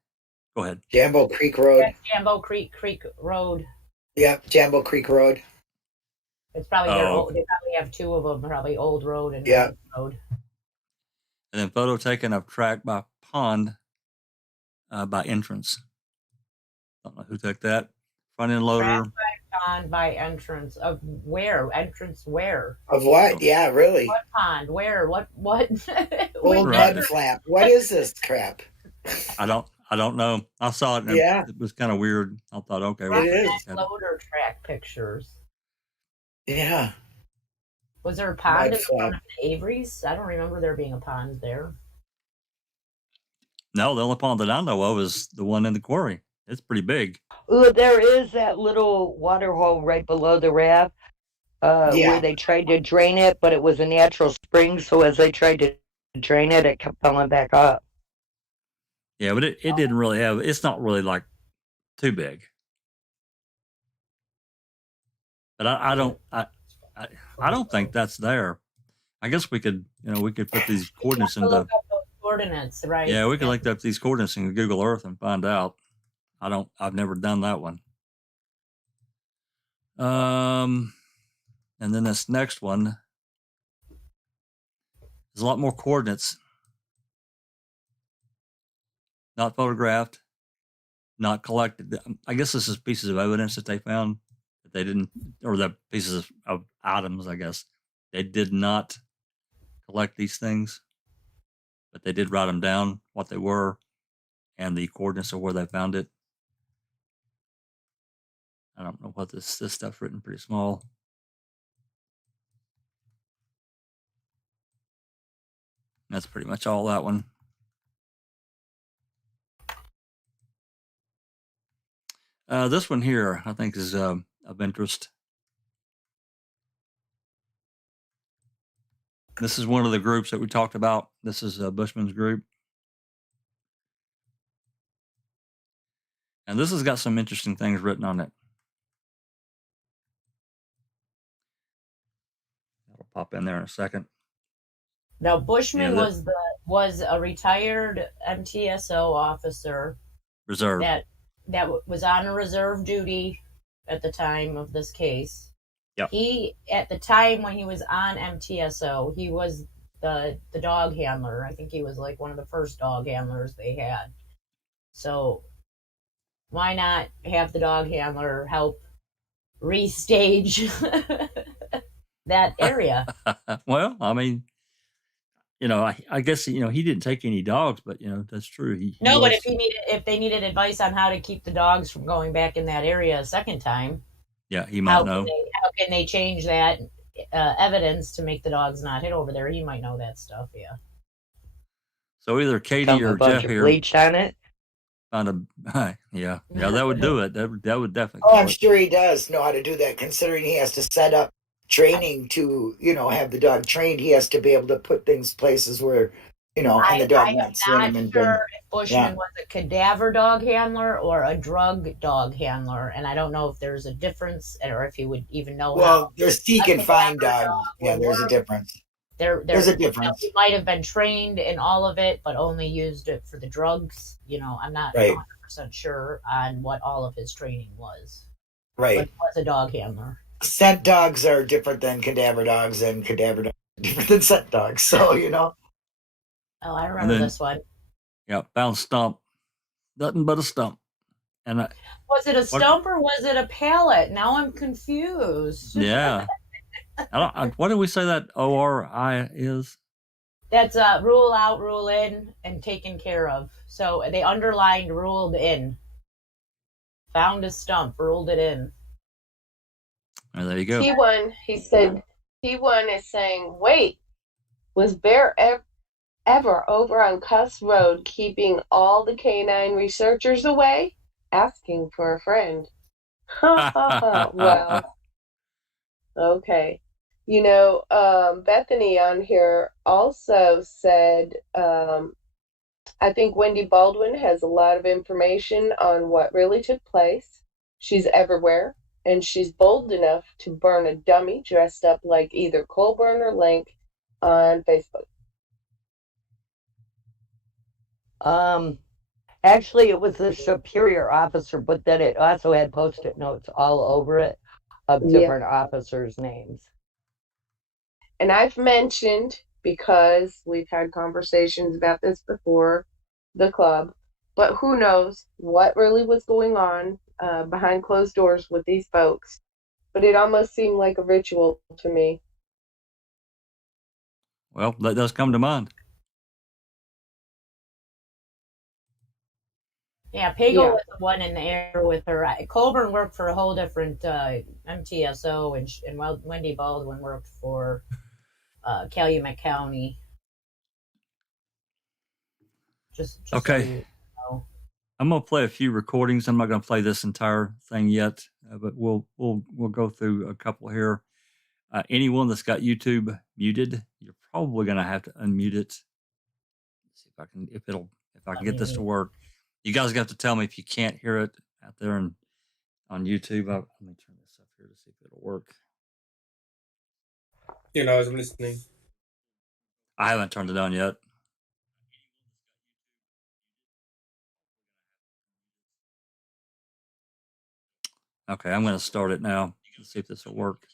Go ahead. Jambo Creek Road. That's Jambo Creek Road. Yep, Jambo Creek Road. It's probably they probably have 2 of them. Probably Old Road and Road. And then photo taken of track by pond by entrance. Don't know who took that. Front end loader. pond by entrance of where? Entrance where? Of what? Yeah, really. What pond? Where? What? Old Right. mud flap. What is this crap? I don't know. I saw it and Yeah. it was kind of weird. I thought, okay, It well, is. Loader track pictures. Yeah. Was there a pond Mud in front flap. of Avery's? I don't remember there being a pond there. No, the only pond that I know of is the one in the quarry. It's pretty big. Ooh, there is that little water hole right below the raft where they tried to drain it, but it was a natural spring. So as they tried to drain it, it kept filling back up. Yeah, but it didn't really have. It's not really like too big. But I don't think that's there. I guess we could put these coordinates into. Look up those coordinates, right? Yeah, we could look up these coordinates in Google Earth and find out. I've never done that one. And then this next one is a lot more coordinates. Not photographed, not collected. I guess this is pieces of evidence that they found that they didn't, or the pieces of items, I guess. They did not collect these things, but they did write them down, what they were, and the coordinates of where they found it. I don't know what this stuff's written pretty small. That's pretty much all that one. This one here, I think, is of interest. This is one of the groups that we talked about. This is Bushman's group. And this has got some interesting things written on it. That'll pop in there in a second. Now, Bushman was a retired MTSO officer. Reserve. That was on a reserve duty at the time of this case. Yep. He, at the time when he was on MTSO, he was the dog handler. I think he was like one of the first dog handlers they had. So why not have the dog handler help restage that area? Well, I mean, I guess he didn't take any dogs, but that's true. But if they needed advice on how to keep the dogs from going back in that area a second time, yeah, he might know. How can they change that evidence to make the dogs not hit over there? He might know that stuff. Yeah. So either Katie or Jeff here bleach on it. Found a yeah, that would do it. That would definitely. Oh, I'm sure he does know how to do that. Considering he has to set up training to have the dog trained, he has to be able to put things places where and the dog won't swing him. I'm not sure if Bushman was a cadaver dog handler or a drug dog handler, and I don't know if there's a difference or if he would even know. Well, there's seek and find dogs. Yeah, there's a difference. There's a difference. He might have been trained in all of it, but only used it for the drugs. I'm not 100% sure on what all of his training was. Right. But he was a dog handler. Scent dogs are different than cadaver dogs, and cadaver dogs are different than scent dogs. So, Oh, I remember this one. Yeah, found stump. Nothing but a stump. And was it a stump or was it a pallet? Now I'm confused. Yeah. What did we say that ORI is? That's rule out, rule in, and taken care of. So they underlined ruled in. Found a stump, ruled it in. And there you go. T1, he said, T1 is saying, wait, was Bear ever over on Kuss Road keeping all the canine researchers away? Asking for a friend. Well, okay. Bethany on here also said, I think Wendy Baldwin has a lot of information on what really took place. She's everywhere, and she's bold enough to burn a dummy dressed up like either Coburn or Link on Facebook. Actually, it was the superior officer, but then it also had post-it notes all over it of different officers' names. And I've mentioned, because we've had conversations about this before, the club, but who knows what really was going on behind closed doors with these folks. But it almost seemed like a ritual to me. Well, that does come to mind. Yeah, Pagel was the one in the air with her. Coburn worked for a whole different MTSO, and Wendy Baldwin worked for Calumet County. Just okay. So you know. I'm gonna play a few recordings. I'm not gonna play this entire thing yet, but we'll go through a couple here. Anyone that's got YouTube muted, you're probably gonna have to unmute it. Let's see if I can get this to work. You guys have to tell me if you can't hear it out there and on YouTube. Let me turn this up here to see if it'll work. I'm listening. I haven't turned it on yet. Okay, I'm going to start it now. Let's see if this will work.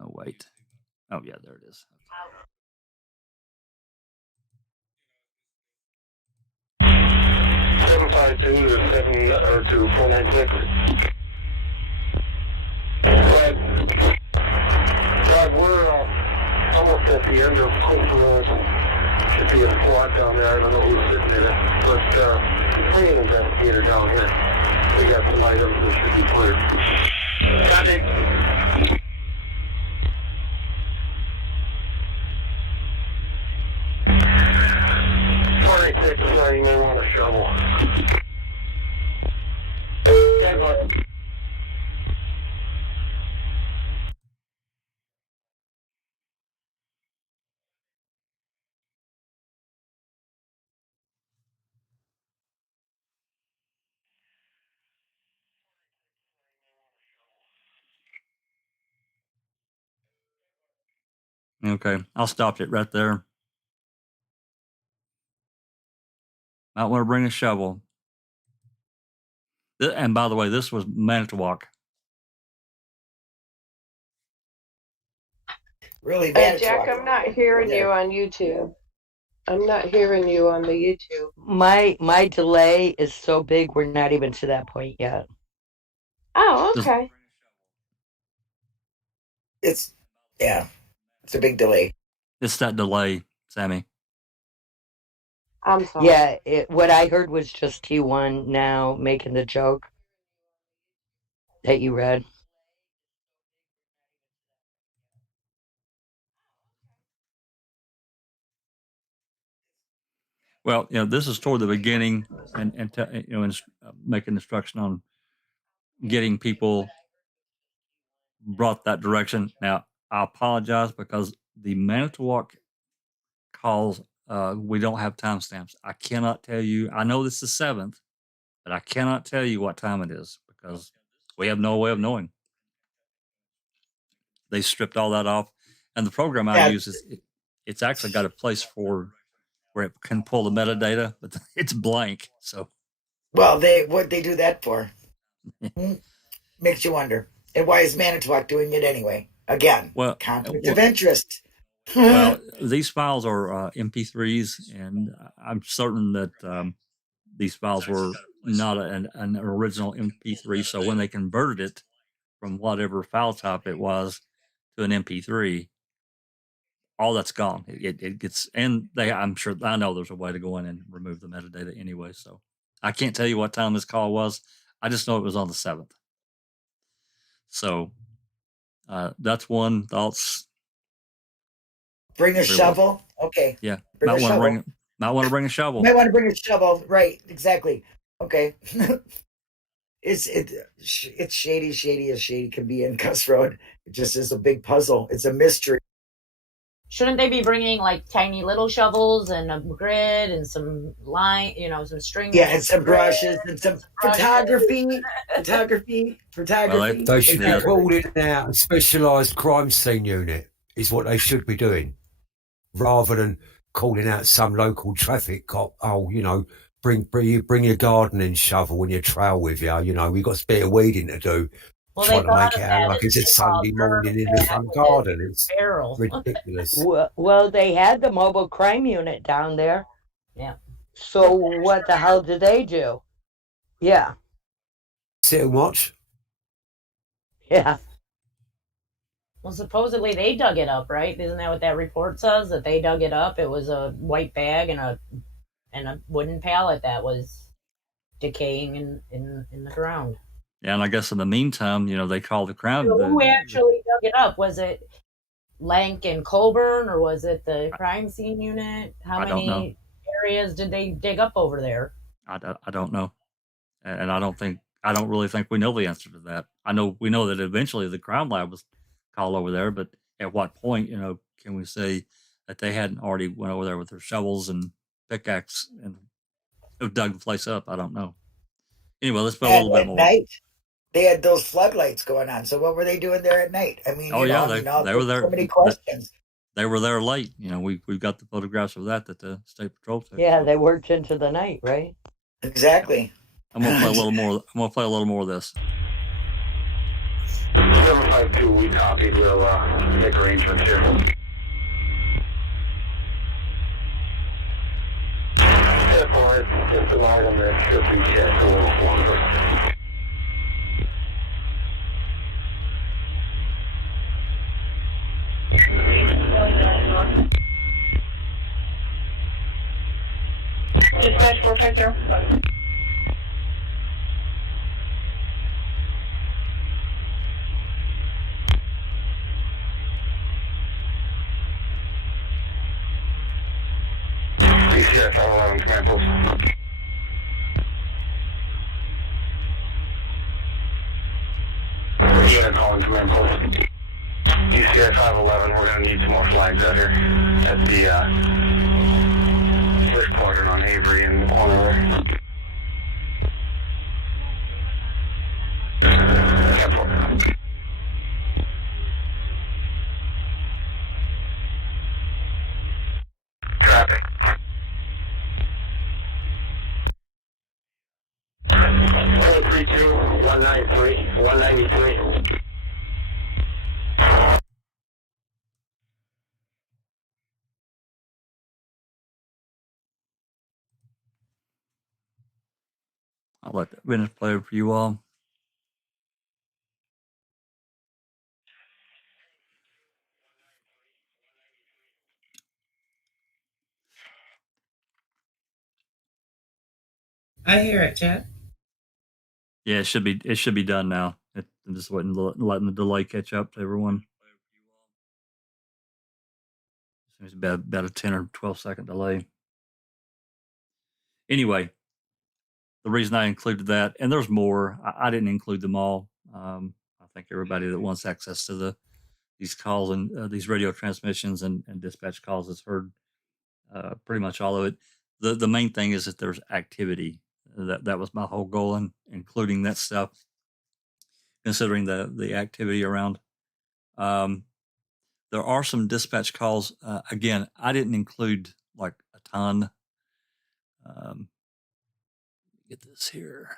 Oh, wait. Oh, yeah, there it is. Okay. 752-496. Brad, we're almost at the end of Kuss Road. Should be a squad down there. I don't know who's sitting in it, but bring an investigator down here. We got some items that should be cleared. Copy. 26, you may want a shovel. Dead bud. Okay, I'll stop it right there. Might want to bring a shovel. And by the way, this was Manitowoc. Really bad. Jack, I'm not hearing you on YouTube. I'm not hearing you on the YouTube. My delay is so big, we're not even to that point yet. Oh, okay. It's a big delay. It's that delay, Sammy. I'm sorry. Yeah, what I heard was just T1 now making the joke that you read. Well, this is toward the beginning, and making instruction on getting people brought that direction. Now, I apologize because the Manitowoc calls, we don't have timestamps. I cannot tell you. I know this is 7th, but I cannot tell you what time it is because we have no way of knowing. They stripped all that off, and the program I use it's actually got a place for where it can pull the metadata, but it's blank. So, well, what they do that for? Makes you wonder. And why is Manitowoc doing it anyway? Again, conflict of interest. Well, these files are MP3s, and I'm certain that these files were not an original MP3. So when they converted it from whatever file type it was to an MP3, all that's gone. It gets, and I know there's a way to go in and remove the metadata anyway. So I can't tell you what time this call was. I just know it was on the 7th. So that's one. Thoughts. Bring a shovel. Okay. Yeah. Might want to bring a shovel. Might want to bring a shovel. Right. Exactly. Okay. It's shady as shady can be in Kuss Road. It just is a big puzzle. It's a mystery. Shouldn't they be bringing like tiny little shovels and a grid and some line, some string? Yeah, and some brushes and some photography. Well, they should be called in out and specialised crime scene unit is what they should be doing, rather than calling out some local traffic cop. Bring your gardening shovel when you trail with you. We've got a bit of weeding to do. Well, trying to make it out like it's a Sunday morning in the front garden. It's ridiculous. Well, they had the mobile crime unit down there. Yeah. So what the hell did they do? Yeah. Sit and watch. Yeah. Well, supposedly they dug it up, right? Isn't that what that report says? That they dug it up? It was a white bag and a wooden pallet that was decaying in the ground. Yeah, and I guess in the meantime, they called the crowd. So who actually dug it up? Was it Lank and Coburn, or was it the crime scene unit? How many areas did they dig up over there? I don't know, and I don't really think we know the answer to that. We know that eventually the crime lab was called over there, but at what point, can we say that they hadn't already went over there with their shovels and pickaxe and dug the place up? I don't know. Anyway, let's put a little bit more. Night, they had those floodlights going on. So what were they doing there at night? I mean, they were there. So many questions. They were there late. We've got the photographs of that the state patrol took. Yeah, they worked into the night, right? Exactly. I'm gonna play a little more. I'm gonna play a little more of this. 752, we copied. We'll make arrangements here. Step for it. Just an item that should be checked a little longer. Dispatch 450. PCS 511 command post. Unit calling command post. PCS 511, we're going to need some more flags out here at the first quadrant on Avery in the corner there. Traffic. 432, 193, 193. I'll let that minute play for you all. I hear it, Chad. Yeah, it should be done now. I'm just letting the delay catch up to everyone. It's about a 10 or 12 second delay. Anyway, the reason I included that, and there's more, I didn't include them all. I think everybody that wants access to these calls and these radio transmissions and dispatch calls has heard pretty much all of it. The main thing is that there's activity. That was my whole goal in including that stuff, considering the activity around. There are some dispatch calls. Again, I didn't include like a ton. Get this here.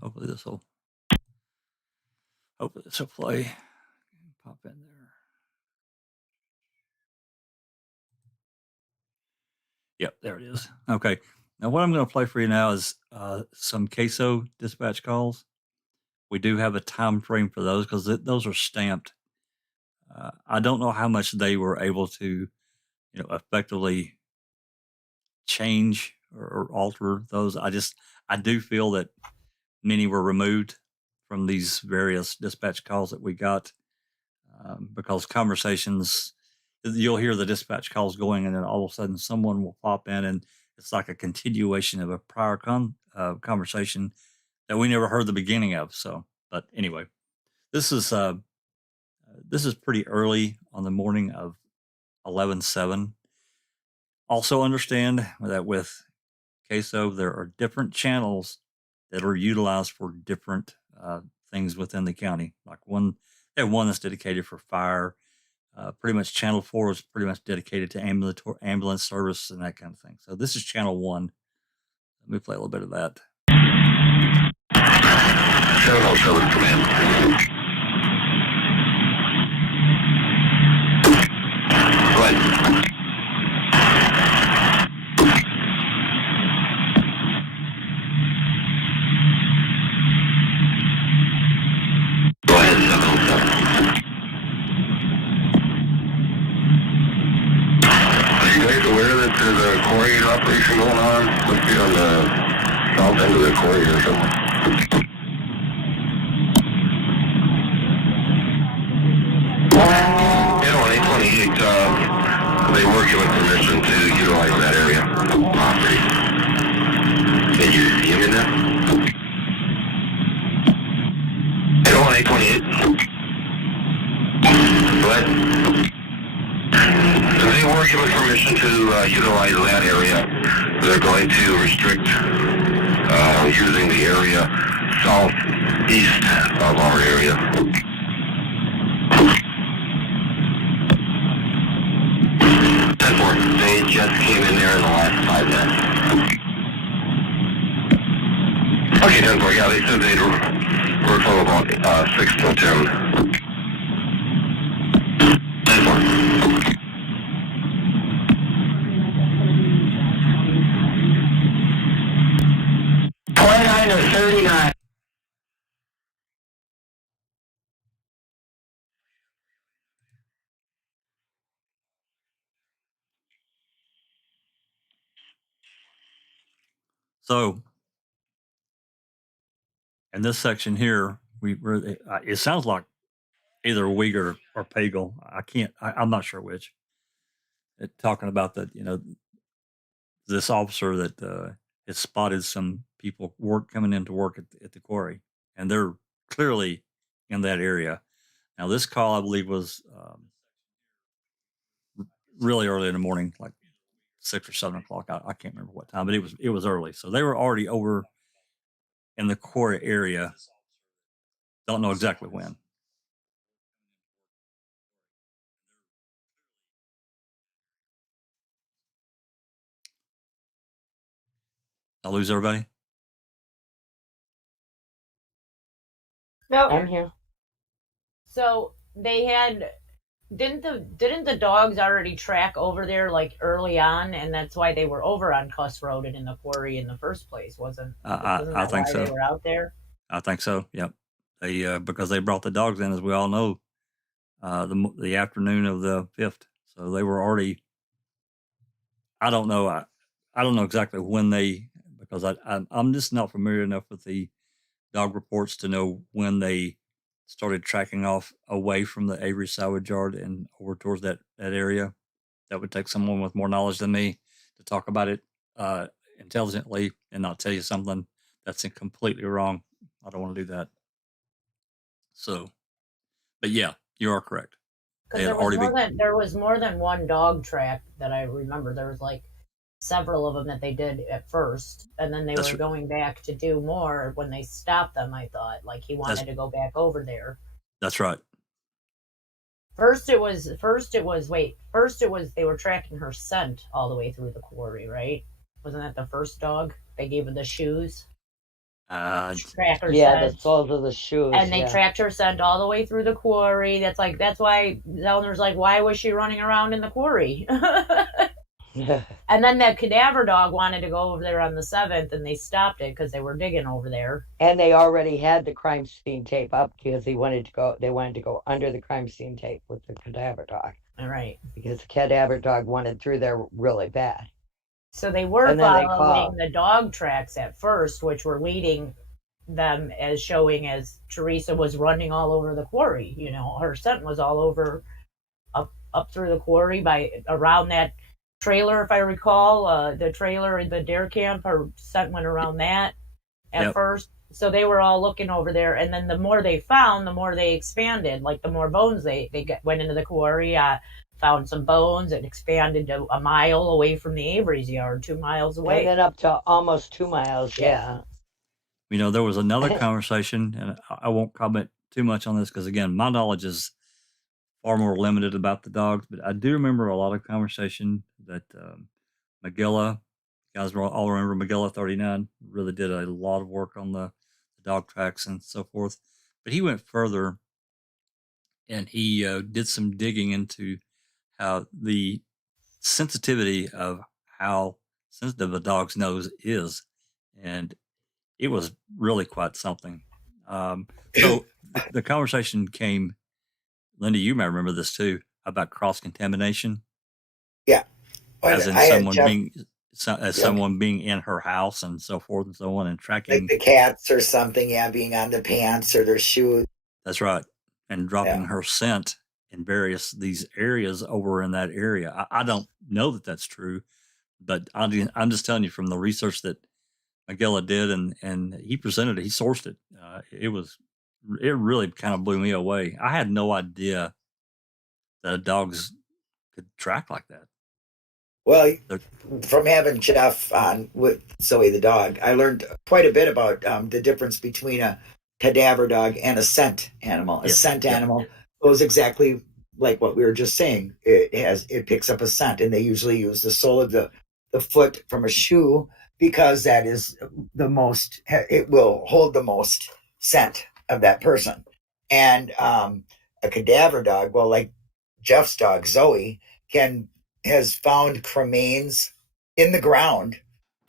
Hopefully this will play. Pop in there. Yep, there it is. Okay. Now what I'm going to play for you now is some CASO dispatch calls. We do have a time frame for those because those are stamped. I don't know how much they were able to, effectively change or alter those. I do feel that many were removed from these various dispatch calls that we got because conversations, you'll hear the dispatch calls going and then all of a sudden someone will pop in and it's like a continuation of a prior conversation that we never heard the beginning of. So, but anyway, this is pretty early on the morning of 11/7. Also understand that with CASO, there are different channels that are utilized for different things within the county. Like they have one that's dedicated for fire. Pretty much channel 4 is pretty much dedicated to ambulance service and that kind of thing. So this is channel 1. Let me play a little bit of that. 707 command. Go ahead. Go ahead, 707. Are you guys aware that there's a quarry operation going on? Must be on the south end of the quarry or something. Yeah, on 828, they were given permission to utilize that area property. Did you see him in there? Yeah, on 828. Go ahead. They were given permission to utilize that area. They're going to restrict using the area southeast of our area. They just came in there in the last 5 minutes. Okay, 10-4, yeah, they said they'd work from about 6 till 10. 10-4. 29 or 39. So in this section here, it sounds like either Uyghur or Pagel. I'm not sure which. Talking about that, this officer that has spotted some people coming into work at the quarry, and they're clearly in that area. Now, this call, I believe, was really early in the morning, like 6 or 7 o'clock. I can't remember what time, but it was early. So they were already over in the quarry area. Don't know exactly when. I lose everybody? No. I'm here. So they had didn't the dogs already track over there like early on, and that's why they were over on Kuss Road and in the quarry in the first place, wasn't I think why so. they were out there? I think so. Yep. They because they brought the dogs in, as we all know, the afternoon of the 5th. So they were already. I don't know. I don't know exactly when because I'm just not familiar enough with the dog reports to know when they started tracking off away from the Avery salvage yard and over towards that area. That would take someone with more knowledge than me to talk about it intelligently and not tell you something that's completely wrong. I don't want to do that. So, but yeah, you are correct. Because there was more than one dog track that I remember. There was like several of them that they did at first, and then they were going back to do more when they stopped them. I thought like he wanted to go back over there. That's right. First it was they were tracking her scent all the way through the quarry, right? Wasn't that the first dog? They gave her the shoes. Track her scent. The soles of the shoes. And they tracked her scent all the way through the quarry. That's why Zellner's like, why was she running around in the quarry? And then that cadaver dog wanted to go over there on the 7th, and they stopped it because they were digging over there. And they already had the crime scene tape up because they wanted to go under the crime scene tape with the cadaver dog. All right. Because the cadaver dog wanted through there really bad. So they were following the dog tracks at first, which were leading them as showing as Teresa was running all over the quarry. You know, her scent was all over up through the quarry around that trailer, if I recall, the trailer in the dare camp, her scent went around that at first. So they were all looking over there, and then the more they found, the more they expanded. Like the more bones they went into the quarry, found some bones, and expanded to a mile away from the Avery's yard, 2 miles away. And then up to almost 2 miles, yeah. You know, there was another conversation, and I won't comment too much on this because, again, my knowledge is far more limited about the dogs, but I do remember a lot of conversation that McGilla guys all remember Magella 39, really did a lot of work on the dog tracks and so forth. But he went further and he did some digging into how the sensitivity of how sensitive a dog's nose is. And it was really quite something. So the conversation came, Linda, you may remember this too, about cross contamination. Yeah. As in someone being in her house and so forth and so on, and tracking like the cats or something, being on the pants or their shoes. That's right. And dropping her scent in these areas over in that area. I don't know that that's true, but I'm just telling you from the research that Magella did and he presented it, he sourced it. It really kind of blew me away. I had no idea that dogs could track like that. Well, from having Jeff on with Zoe the dog, I learned quite a bit about the difference between a cadaver dog and a scent animal. A scent animal goes exactly like what we were just saying. It picks up a scent, and they usually use the sole of the foot from a shoe because that is it will hold the most scent of that person. And a cadaver dog, well, like Jeff's dog, Zoe, has found cremains in the ground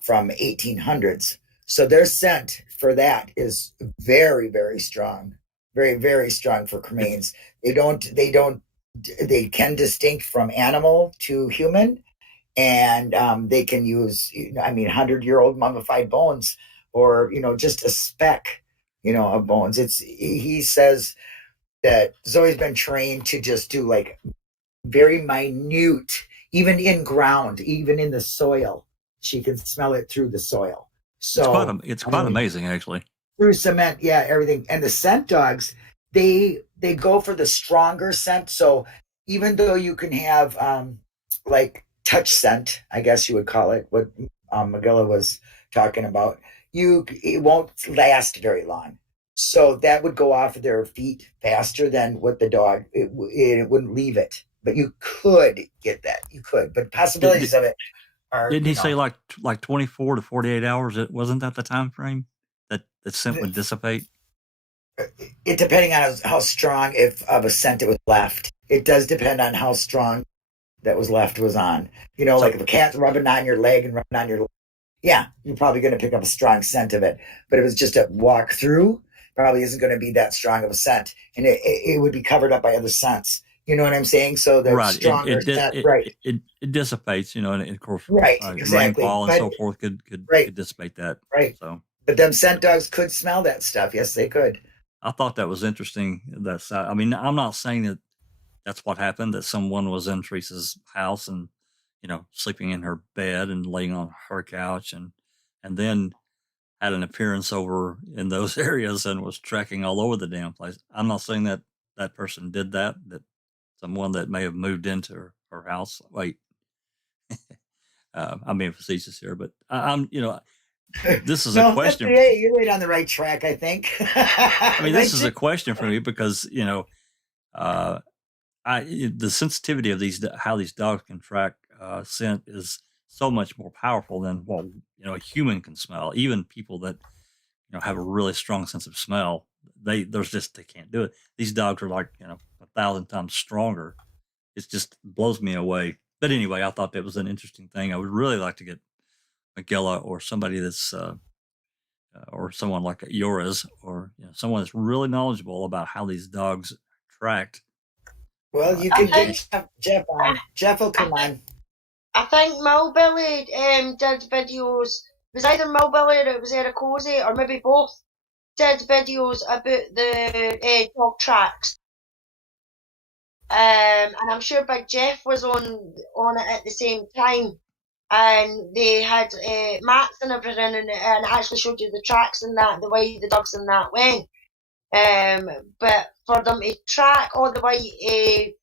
from 1800s. So their scent for that is very, very strong. Very, very strong for cremains. They can distinct from animal to human, and they can use, 100-year-old mummified bones or, just a speck, of bones. He says that Zoe's been trained to just do like very minute, even in ground, even in the soil, she can smell it through the soil. So it's quite amazing, actually. Through cement, everything. And the scent dogs, they go for the stronger scent. So even though you can have like touch scent, I guess you would call it, what Magella was talking about, it won't last very long. So that would go off of their feet faster than what the dog, it wouldn't leave it. But you could get that. You could. But possibilities of it are... Didn't he say like 24 to 48 hours? Wasn't that the time frame that scent would dissipate? It depending on how strong of a scent it was left. It does depend on how strong that was left was on. Like if a cat's rubbing on your leg and rubbing on your leg, you're probably going to pick up a strong scent of it. But if it's just a walk through, probably isn't going to be that strong of a scent. And it would be covered up by other scents. You know what I'm saying? So the stronger scent, it dissipates, and of course, exactly. Rainfall and so forth could dissipate that. Right. So, but them scent dogs could smell that stuff. Yes, they could. I thought that was interesting. I'm not saying that that's what happened, that someone was in Teresa's house and, sleeping in her bed and laying on her couch and then had an appearance over in those areas and was tracking all over the damn place. I'm not saying that that person did that someone that may have moved into her house. Wait, I'm being facetious here, but I'm this is a question. You're right on the right track, I think. This is a question for me because, the sensitivity of how these dogs can track scent is so much more powerful than what, a human can smell. Even people that, have a really strong sense of smell, they can't do it. These dogs are like, 1,000 times stronger. It just blows me away. But anyway, I thought that was an interesting thing. I would really like to get Magella or somebody that's or someone like yours or someone that's really knowledgeable about how these dogs tracked. Well, you can get Jeff on. Jeff will come on. I think Millbilly did videos. It was either Millbilly or it was Eric Cozy, or maybe both did videos about the dog tracks. And I'm sure Big Jeff was on it at the same time. And they had maps and everything, and actually showed you the tracks and that, the way the dogs and that went. But for them to track all the way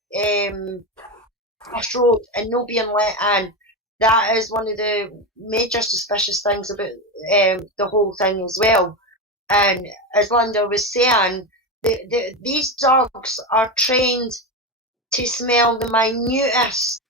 Kuss Road and no being let in, that is one of the major suspicious things about the whole thing as well. And as Linda was saying, these dogs are trained to smell the minutest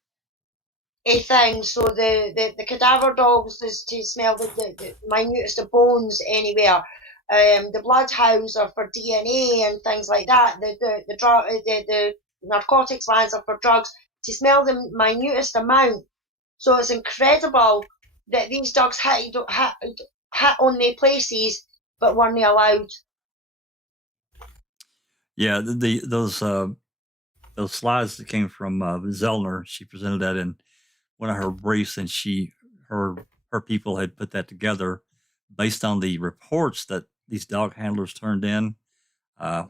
thing. So the cadaver dogs is to smell the minutest of bones anywhere. The bloodhounds are for DNA and things like that. The narcotics lines are for drugs to smell the minutest amount. So it's incredible that these dogs hit on their places, but weren't allowed. Yeah, those slides that came from Zellner, she presented that in one of her briefs, and her people had put that together based on the reports that these dog handlers turned in,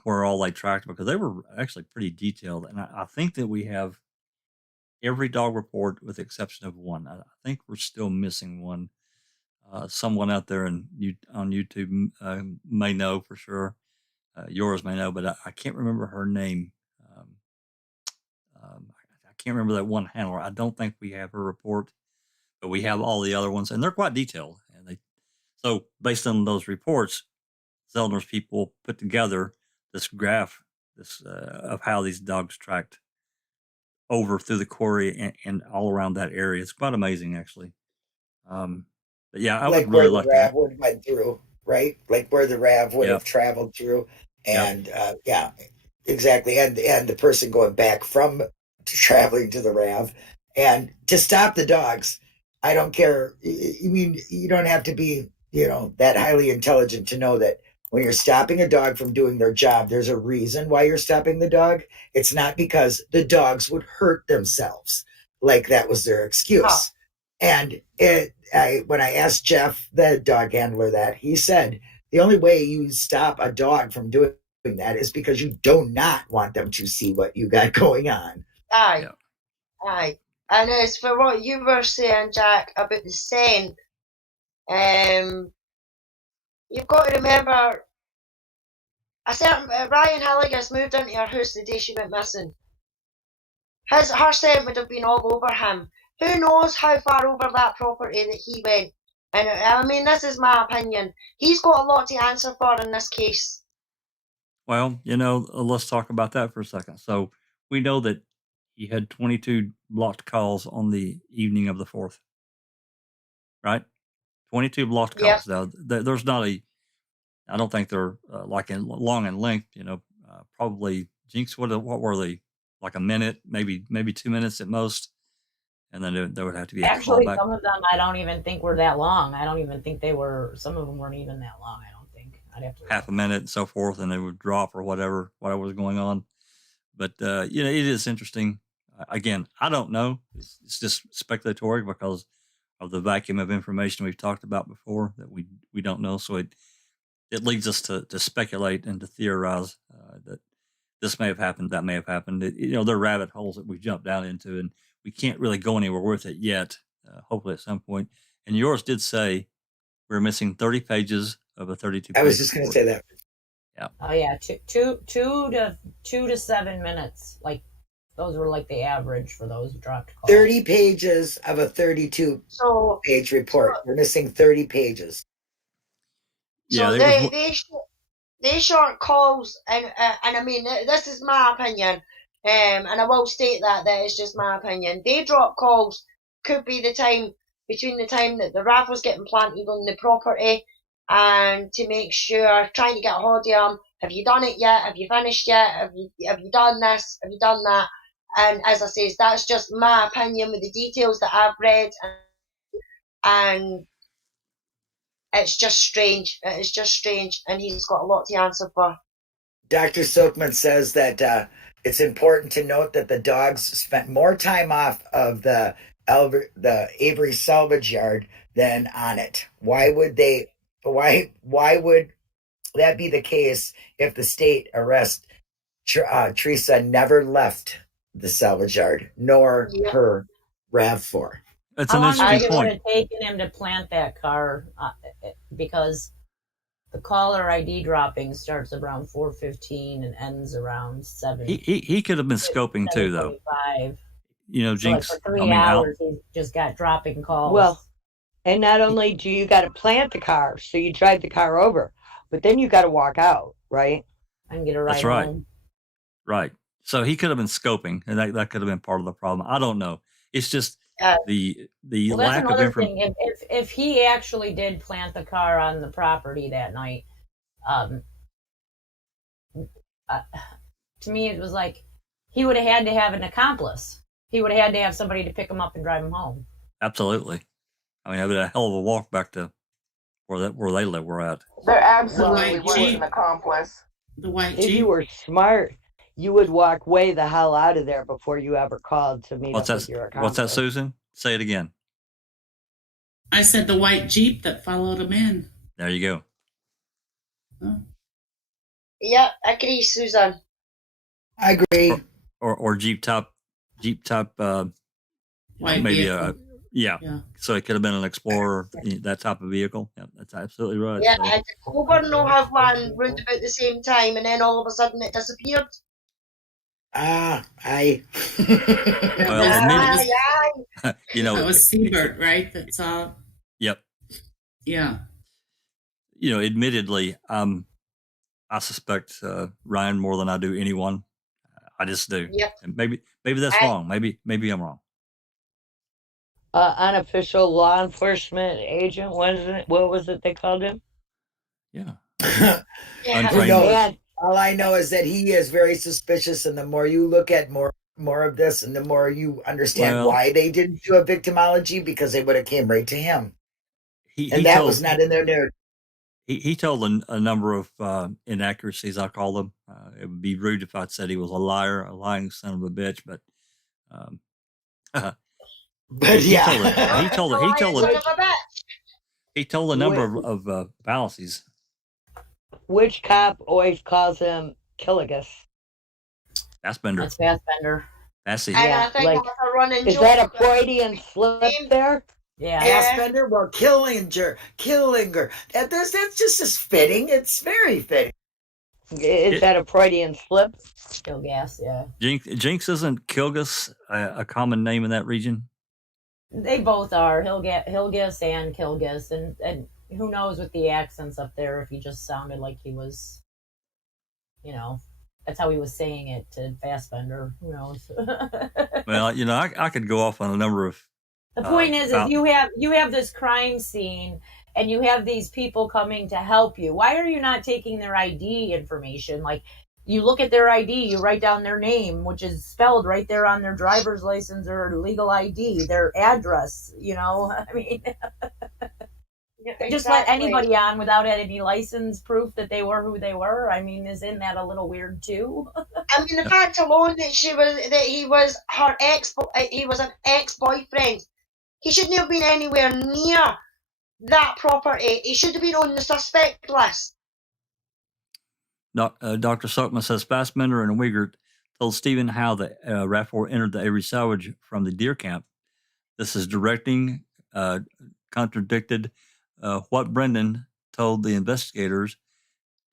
where all they tracked, because they were actually pretty detailed. And I think that we have every dog report with the exception of one. I think we're still missing one. Someone out there on YouTube may know for sure. Yours may know, but I can't remember her name. I can't remember that one handler. I don't think we have her report, but we have all the other ones, and they're quite detailed. And so based on those reports, Zellner's people put together this graph, of how these dogs tracked over through the quarry and all around that area. It's quite amazing, actually. But yeah, I would really like where the RAV would went through, right? Like where the RAV would have traveled through, and yeah, exactly. And the person going back from traveling to the RAV, and to stop the dogs. I don't care. I mean, you don't have to be, that highly intelligent to know that when you're stopping a dog from doing their job, there's a reason why you're stopping the dog. It's not because the dogs would hurt themselves, like that was their excuse. Oh. And when I asked Jeff, the dog handler, that, he said the only way you stop a dog from doing that is because you do not want them to see what you got going on. Aye. And as for what you were saying, Jack, about the scent, you've got to remember, a certain Ryan Halligas moved into her house the day she went missing. Her scent would have been all over him. Who knows how far over that property that he went? And I mean, this is my opinion. He's got a lot to answer for in this case. Well, let's talk about that for a second. So we know that he had 22 blocked calls on the evening of the 4th, right? 22 blocked calls. Now, there's not I don't think they're long in length, probably, Jinx, what were they? Like a minute, maybe 2 minutes at most. And then there would have to be actually a callback. Some of them I don't even think were that long. I don't even think some of them weren't even that long. I don't think. I'd have to half a minute and so forth, and they would drop or whatever was going on. But it is interesting. Again, I don't know. It's just speculatory because of the vacuum of information we've talked about before that we don't know. So it leads us to speculate and to theorize that this may have happened, that may have happened. They're rabbit holes that we jump down into, and we can't really go anywhere with it yet. Hopefully at some point. And yours did say we're missing 30 pages of a 32-page I was just going to say that. Yeah. Oh yeah, 2 to 7 minutes. Like those were like the average for those dropped calls. 30 pages of a 32-page report. We're missing 30 pages. So they short calls, and I mean, this is my opinion, and I will state that is just my opinion. They drop calls could be between the time that the RAV was getting planted on the property, and to make sure, trying to get a hold of them. Have you done it yet? Have you finished yet? Have you done this? Have you done that? And as I say, that's just my opinion with the details that I've read, and it's just strange. It is just strange, and he's got a lot to answer for. Dr. Silkman says that it's important to note that the dogs spent more time off of the Avery salvage yard than on it. Why would that be the case if the state arrest Teresa never left the salvage yard, nor her RAV4? That's an interesting point. How long would it have taken him to plant that car? Because the caller ID dropping starts around 4:15 and ends around 7. He could have been scoping too, though. Jinx. So for 3 hours, he just got dropping calls. Well, and not only do you got to plant the car, so you drive the car over, but then you got to walk out, right? And get a ride That's right. home. Right. So he could have been scoping, and that could have been part of the problem. I don't know. It's just the Well, that's lack of another information. thing. If he actually did plant the car on the property that night, um, to me it was like he would have had to have an accomplice. He would have had to have somebody to pick him up and drive him home. Absolutely. I mean, it was a hell of a walk back to where they were at. There absolutely White was Jeep. an accomplice. The white If Jeep. you were smart, you would walk way the hell out of there before you ever called to meet up with your accomplice. What's that, Susan? Say it again. I said the white Jeep that followed him in. There you go. Oh. Yep, I agree, Susan. I agree. Or Jeep top, White maybe vehicle. yeah. Yeah. So it could have been an Explorer, that type of vehicle. Yeah, that's absolutely right. Yeah, So, and Coburn will have one round about the same time, and then all of a sudden it disappeared. well, Aye, aye. That was Siebert, right? That's all. Yep. Yeah. Admittedly, I suspect Ryan more than I do anyone. I just do. Yep. And maybe that's wrong. Maybe I'm wrong. Unofficial law enforcement agent, wasn't it? What was it they called him? Yeah. Yeah. Who Untrained. knows? All I know is that he is very suspicious, and the more you look at more of this, and the more you understand Well- why they didn't do a victimology, because they would have came right to him, He and that told, was not in their narrative. he told a number of inaccuracies, I call them. It would be rude if I said he was a liar, a lying son of a bitch, but But he yeah, told Son of a bitch. he told a number of fallacies. Which cop always calls him Killigus? Fassbender. That's Fassbender. Dassey. And Yeah, I think like, that's a running Is joke. that a Freudian slip there? Yeah. Fassbender, well, Killinger. That's just as fitting. It's very fitting. Is that a Freudian slip? Still gas, yeah. Jinx isn't Kilgus a common name in that region? They both are Hilgis and Kilgis, and who knows with the accents up there if he just sounded like he was, that's how he was saying it to Fassbender. Who knows? Well, I could go off on a number of. The point is you have this crime scene and you have these people coming to help you. Why are you not taking their ID information? Like, you look at their ID, you write down their name, which is spelled right there on their driver's license or legal ID, their address, I mean, Yeah, just let exactly. anybody on without any license proof that they were who they were. I mean, isn't that a little weird too? I mean, the fact alone that he was an ex-boyfriend. He shouldn't have been anywhere near that property. He should have been on the suspect list. Dr. Silkman says Fassbender and Wiegert told Stephen how the RAV4 entered the Avery salvage from the deer camp. This is contradicted what Brendan told the investigators.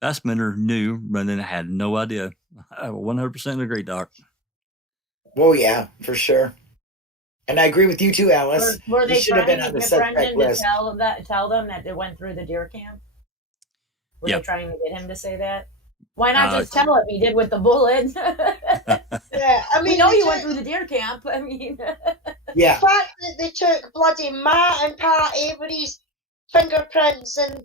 Fassbender knew, Brendan had no idea. I 100% agree, Doc. Oh yeah, for sure. And I agree with you too, Alice. Were He they should have trying been to on the get suspect Brendan to list. tell them that they went through the deer camp? Were Yeah. they trying to get him to say that? Why not just tell him he did with the bullet? Yeah, I mean, We know they you went took- through the deer camp. I mean, Yeah. The fact that they took bloody Matt and Pat Avery's fingerprints and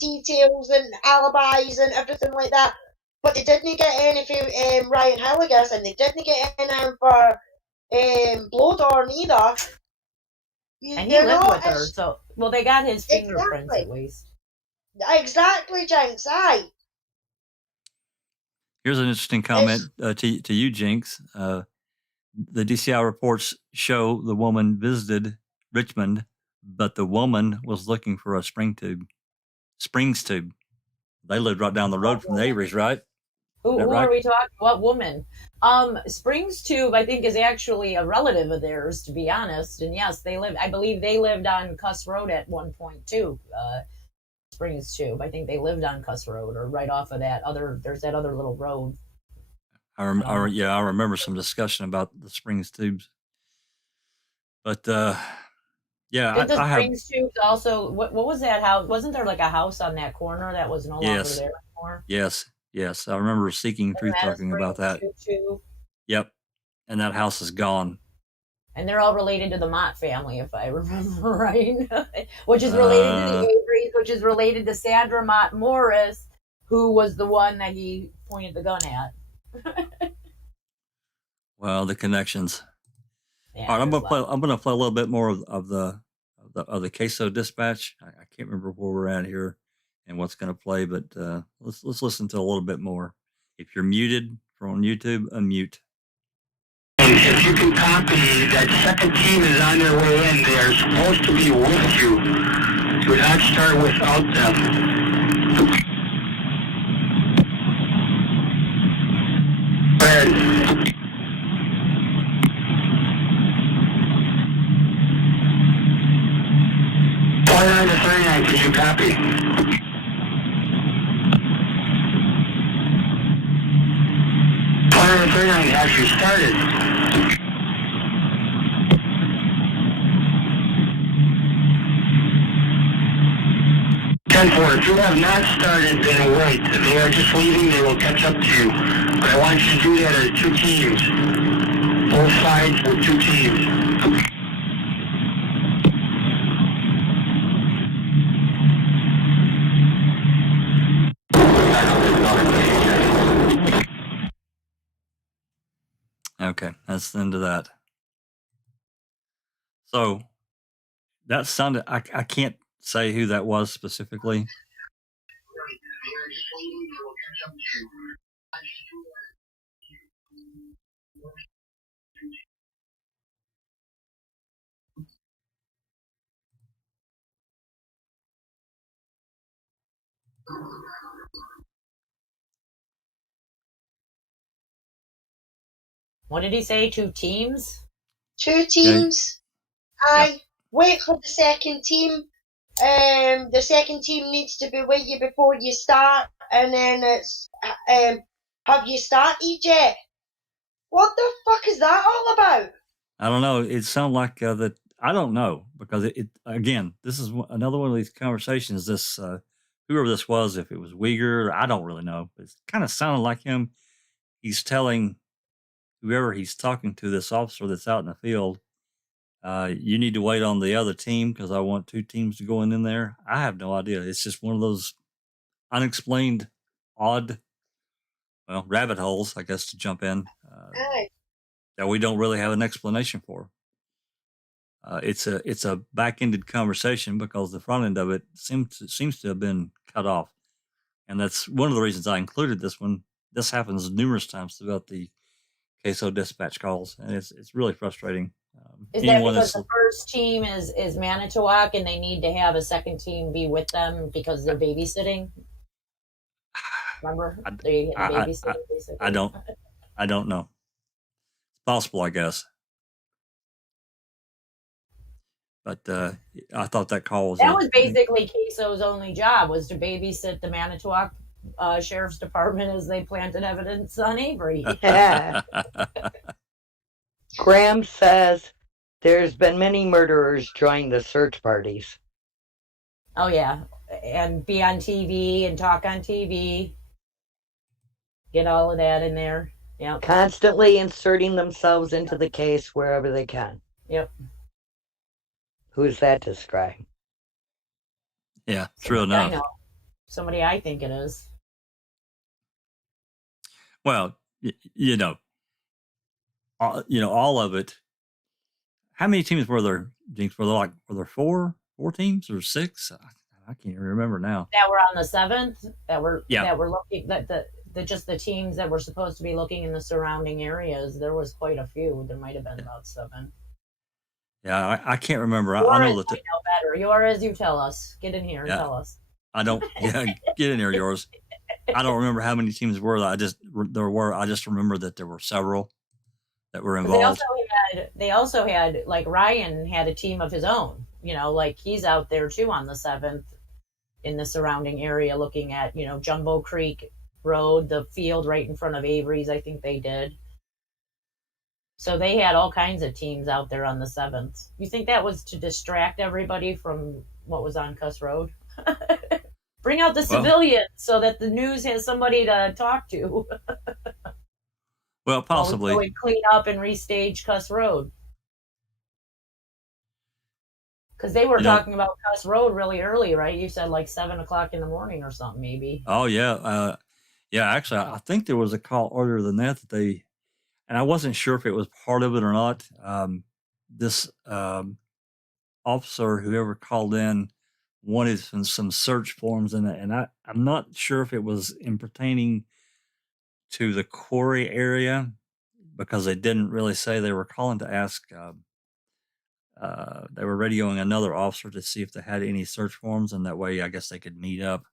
details and alibis and everything like that, but they didn't get any for Ryan Hilligas, and they didn't get any for Blowdorn either. and he lived with her, so they got his fingerprints Exactly. at least. Exactly, Jinx. Aye. Here's an interesting comment to you, Jinx. The DCI reports show the woman visited Richmond, but the woman was looking for a springs tube. They lived right down the road from the Averys, right? Who right? are we talking? What woman? Springs Tube, I think, is actually a relative of theirs, to be honest. And yes, I believe they lived on Kuss Road at one point too. Springs Tube. I think they lived on Kuss Road or right off of there's that other little road. I remember some discussion about the springs tubes. But yeah, Did the I have. Springs Tubes also, what was that house? Wasn't there like a house on that corner that was no longer Yes. there anymore? Yes. I remember Seeking Truth Wasn't that a talking about that. Springs Tube too? Yep. And that house is gone. And they're all related to the Mott family, if I remember right, which is related to the Averys, which is related to Sandra Mott Morris, who was the one that he pointed the gun at. Well, the connections. Yeah, all right, I'm gonna play a little bit more of the CASO Dispatch. I can't remember where we're at here and what's gonna play, but let's listen to a little bit more. If you're muted from YouTube, unmute. If you can copy, that second team is on their way in. They are supposed to be with you. Do not start without them. Fire on the 39, can you copy? Fire on the 39, have you started? 10-4, if you have not started, then wait. If they are just leaving, they will catch up to you. But I want you to do that as 2 teams. Both sides with 2 teams. Okay, that's the end of that. So that sounded, I can't say who that was specifically. What did he say? 2 teams? 2 teams. Yeah. Wait for the second team. The second team needs to be with you before you start, and then it's have you started yet? What the fuck is that all about? I don't know. It sounded like that. I don't know, because it again, this is another one of these conversations. This whoever this was, if it was Uyghur, I don't really know. It kind of sounded like him. He's telling whoever he's talking to, this officer that's out in the field, you need to wait on the other team because I want 2 teams to go in there. I have no idea. It's just one of those unexplained, odd, well, rabbit holes, I guess, to jump in that we don't really have an explanation for. It's a back-ended conversation because the front end of it seems to have been cut off, and that's one of the reasons I included this one. This happens numerous times throughout the CASO Dispatch calls, and it's really frustrating. Is that because the first team is Manitowoc and they need to have a second team be with them because they're babysitting? Remember? They babysitting, basically. I don't know. It's possible, I guess. But I thought that call was... That was basically CASO's only job, was to babysit the Manitowoc Sheriff's Department as they planted evidence on Avery. Yeah. Graham says there's been many murderers join the search parties. Oh, yeah. And be on TV and talk on TV. Get all of that in there. Yep. Constantly inserting themselves into the case wherever they can. Yep. Who's that describe? Yeah, true enough. I know. Somebody I think it is. Well, all of it. How many teams were there? Were there four teams or 6? I can't even remember now. That were on the 7th. That were looking just the teams that were supposed to be looking in the surrounding areas. There was quite a few. There might have been about 7. Yeah, I can't remember. Yours, I know that. I know better. Yours, you tell us. Get in here and tell us. I don't. Yeah, get in here, yours. I don't remember how many teams were. I just remember that there were several that were involved. They also had like Ryan had a team of his own. Like he's out there too on the 7th in the surrounding area, looking at Jumbo Creek Road, the field right in front of Avery's. I think they did. So they had all kinds of teams out there on the 7th. You think that was to distract everybody from what was on Kuss Road? Bring out the civilians so that the news has somebody to talk to. Well, possibly. So we clean up and restage Kuss Road. Because they were You know- talking about Kuss Road really early, right? You said like 7 o'clock in the morning or something, maybe. Oh yeah, yeah. Actually, I think there was a call earlier than that they, and I wasn't sure if it was part of it or not. This officer, whoever called in, wanted some search forms, and I'm not sure if it was in pertaining to the quarry area because they didn't really say. They were calling to ask. They were radioing another officer to see if they had any search forms, and that way, I guess they could meet up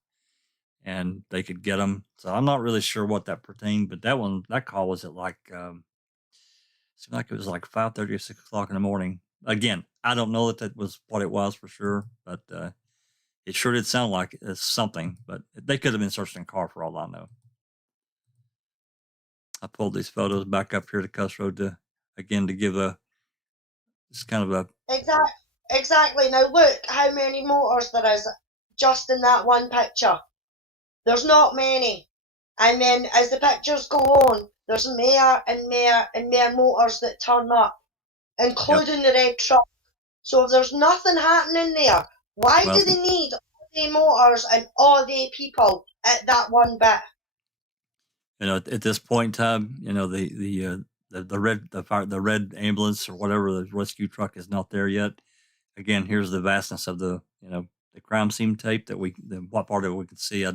and they could get them. So I'm not really sure what that pertained, but that call was at like, seemed like it was like 5:30 or 6 o'clock in the morning. Again, I don't know that was what it was for sure, but it sure did sound like it's something. But they could have been searching a car for all I know. I pulled these photos back up here to Kuss Road to give just kind of a Exactly. Now look how many motors there is just in that one picture. There's not many. And then as the pictures go on, there's more and more and more motors that turn up, including the red truck. So if there's nothing happening there, why do they need all the motors and all the people at that one bit? At this point in time, the red ambulance or whatever, the rescue truck is not there yet. Again, here's the vastness of the crime scene tape what part of it we can see. I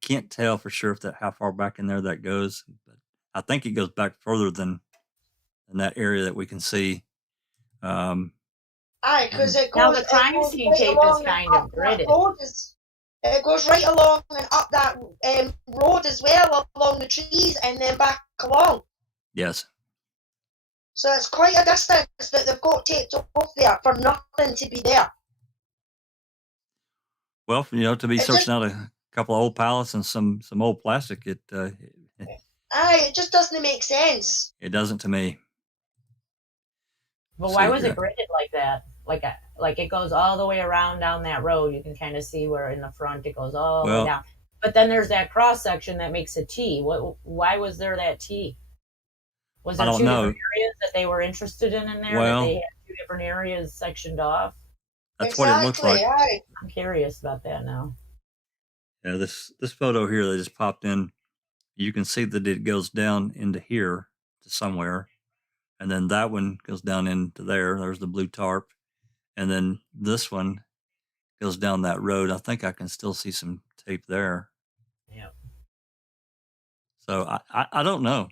can't tell for sure how far back in there that goes, but I think it goes back further than that area that we can see. Aye, because it goes. Now the crime scene tape is kind of gridded. It goes right along and up that road as well, along the trees, and then back along. Yes. So it's quite a distance that they've got taped off there for nothing to be there. Well, to be searching out a couple of old pallets and some old plastic, it just doesn't make sense. It doesn't to me. But why was it gridded like that? Like it goes all the way around down that road. You can kind of see where in the front it goes all the way down. But then there's that cross section that makes a T. Why was there that T? Was there two different areas that they were interested in there? That they had two different areas sectioned off? That's what it looks like. Right. I'm curious about that now. Yeah, this photo here that just popped in, you can see that it goes down into here to somewhere. And then that one goes down into there. There's the blue tarp. And then this one goes down that road. I think I can still see some tape there. Yeah. So I don't know.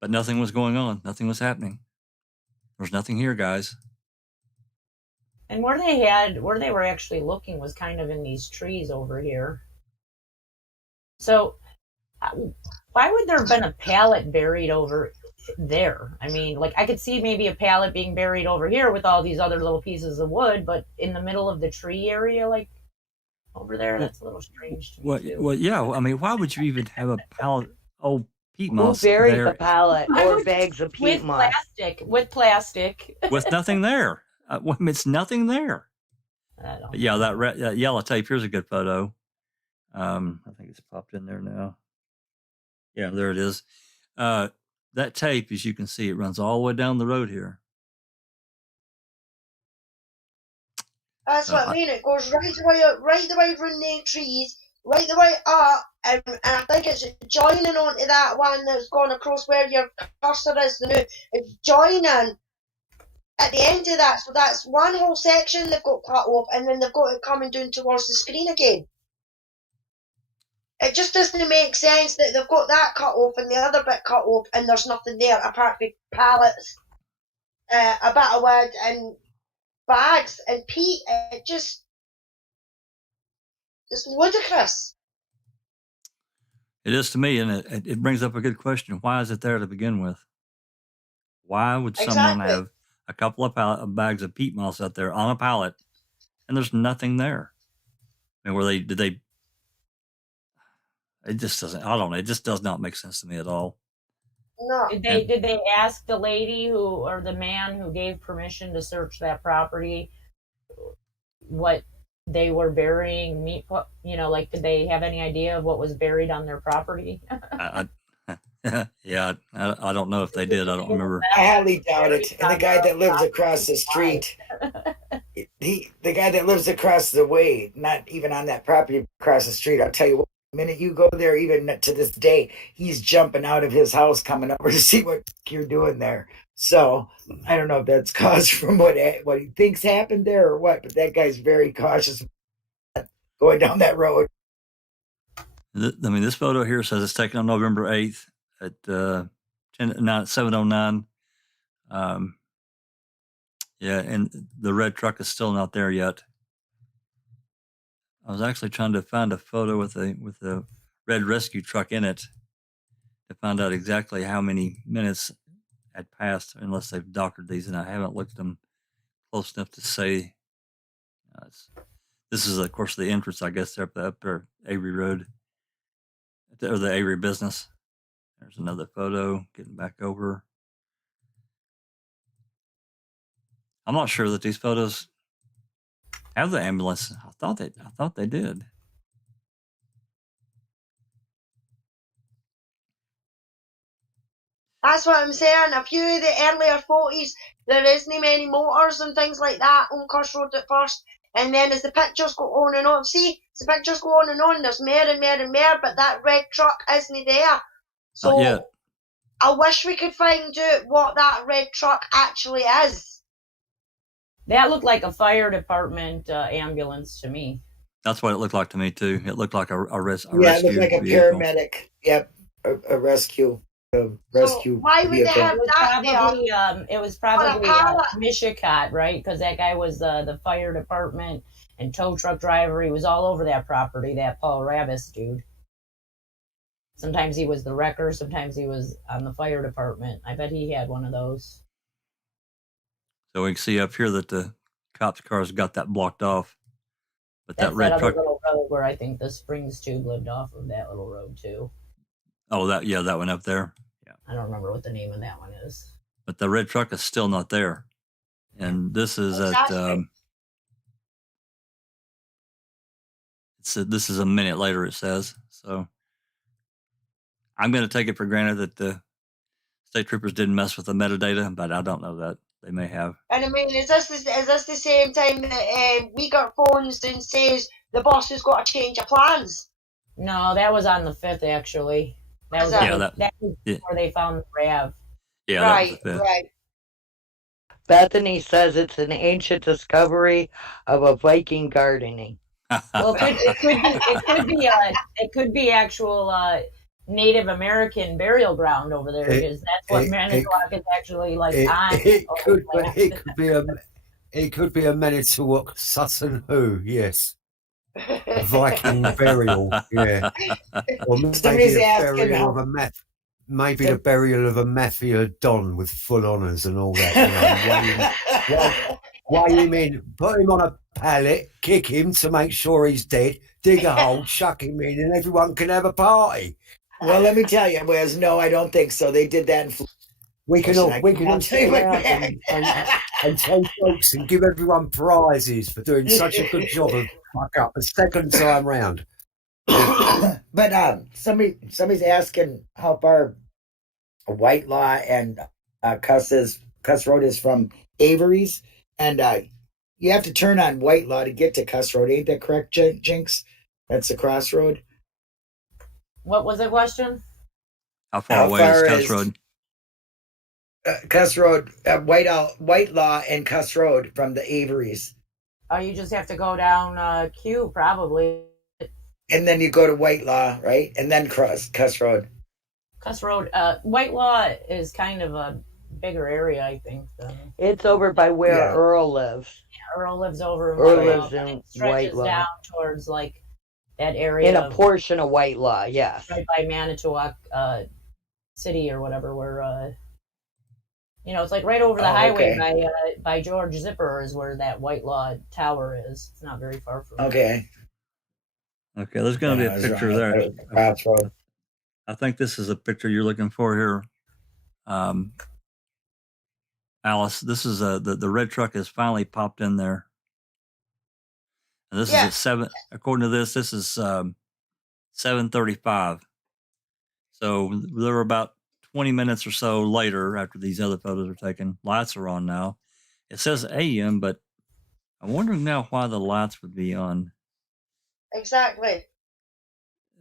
But nothing was going on. Nothing was happening. There's nothing here, guys. And where they were actually looking was kind of in these trees over here. So why would there have been a pallet buried over there? I mean, like I could see maybe a pallet being buried over here with all these other little pieces of wood, but in the middle of the tree area, like over there, that's a little strange to me. Well, yeah. I mean, why would you even have a pallet old peat moss Who buried there the pallet or bags of peat moss? With plastic. with nothing there? It's nothing there. Yeah, that yellow tape. Here's a good photo. I think it's popped in there now. Yeah, there it is. That tape, as you can see, it runs all the way down the road here. That's what I mean. It goes right the way around the trees, right the way up, and I think it's joining onto that one that's gone across where your cursor is. It's joining at the end of that. So that's one whole section they've got cut off, and then they've got it coming down towards the screen again. It just doesn't make sense that they've got that cut off and the other bit cut off, and there's nothing there apart from pallets, a bit of wood, and bags and peat. It's ludicrous. It is to me, and it brings up a good question. Why is it there to begin with? Why would someone have a couple of bags of peat moss out there on a pallet, and there's nothing there? I mean, did they? It just doesn't. I don't know. It just does not make sense to me at all. No. Did they ask the lady or the man who gave permission to search that property what they were burying? Like, did they have any idea of what was buried on their property? Yeah, I don't know if they did. I don't remember. I highly doubt it. And the guy that lives across the street, the guy that lives across the way, not even on that property across the street, I'll tell you what, the minute you go there, even to this day, he's jumping out of his house coming over to see what you're doing there. So I don't know if that's caused from what he thinks happened there or what, but that guy's very cautious going down that road. I mean, this photo here says it's taken on November 8th at 7:09. Yeah, and the red truck is still not there yet. I was actually trying to find a photo with a red rescue truck in it to find out exactly how many minutes had passed, unless they've doctored these, and I haven't looked at them close enough to say. This is, of course, the entrance, I guess, up there, Avery Road, or the Avery business. There's another photo, getting back over. I'm not sure that these photos have the ambulance. I thought they did. That's what I'm saying. A few of the earlier 40s, there isn't many motors and things like that on Kuss Road at first. And then as the pictures go on and on, as the pictures go on and on, there's more and more and more, but that red truck isn't there. So Not yet. I wish we could find out what that red truck actually is. That looked like a fire department ambulance to me. That's what it looked like to me too. It looked like a rescue. Yeah, it looked like a vehicle. paramedic. Yep, a rescue. Rescue. So why would they have that there? It was probably Michikat, right? Because that guy was the fire department and tow truck driver. He was all over that property, that Paul Ravis dude. Sometimes he was the wrecker, sometimes he was on the fire department. I bet he had one of those. So we can see up here that the cops' cars got that blocked off. But That's that red truck, little road where I think the Springs tube lived off of that little road too. Oh, that one up there. Yeah. I don't remember what the name of that one is. But the red truck is still not there. And this is this is a minute later, it says. So I'm going to take it for granted that the state troopers didn't mess with the metadata, but I don't know that. They may have. And I mean, is this the same time that we got phones and says the boss has got to change of plans? No, that was on the 5th, actually. That was before they found the RAV. Yeah, right. Bethany says it's an ancient discovery of a Viking gardening. Well, it could be actual Native American burial ground over there, because that's what Manitowoc is actually like on. It could be a Manitowoc Sutton Hoo, yes. A Viking burial, yeah. Or maybe the burial of a mafia don with full honours and all that. You know, why you mean? Put him on a pallet, kick him to make sure he's dead, dig a hole, chuck him in, and everyone can have a party. Well, let me tell you, Wes, no, I don't think so. They did that in We can all sit around and tell jokes and give everyone prizes for doing such a good job of fuck up the second time round. But somebody's asking how far Whitelaw and Kuss Road is from Avery's, and you have to turn on Whitelaw to get to Kuss Road. Ain't that correct, Jinx? That's the crossroad. What was the question? How far away is Kuss Road? Kuss Road, Whitelaw and Kuss Road from the Averys. Oh, you just have to go down Q, probably. And then you go to Whitelaw, right? And then Kuss Road. Kuss Road. Whitelaw is kind of a bigger area, I think. It's over by where Earl lives. Yeah, Earl lives over in Earl Whitelaw. lives in it stretches Whitelaw. Down towards like that area. In a portion of Whitelaw, yes. Right by Manitowoc City or whatever, where it's like right over the highway by George Zipper is where that Whitelaw Tower is. It's not very far from Okay. Okay, there's going to be a picture there. I think this is a picture you're looking for here. Alice, this is the red truck has finally popped in there. And this is at 7, according to this is 7:35. So there were about 20 minutes or so later, after these other photos are taken, lights are on now. It says AM, but I'm wondering now why the lights would be on. Exactly.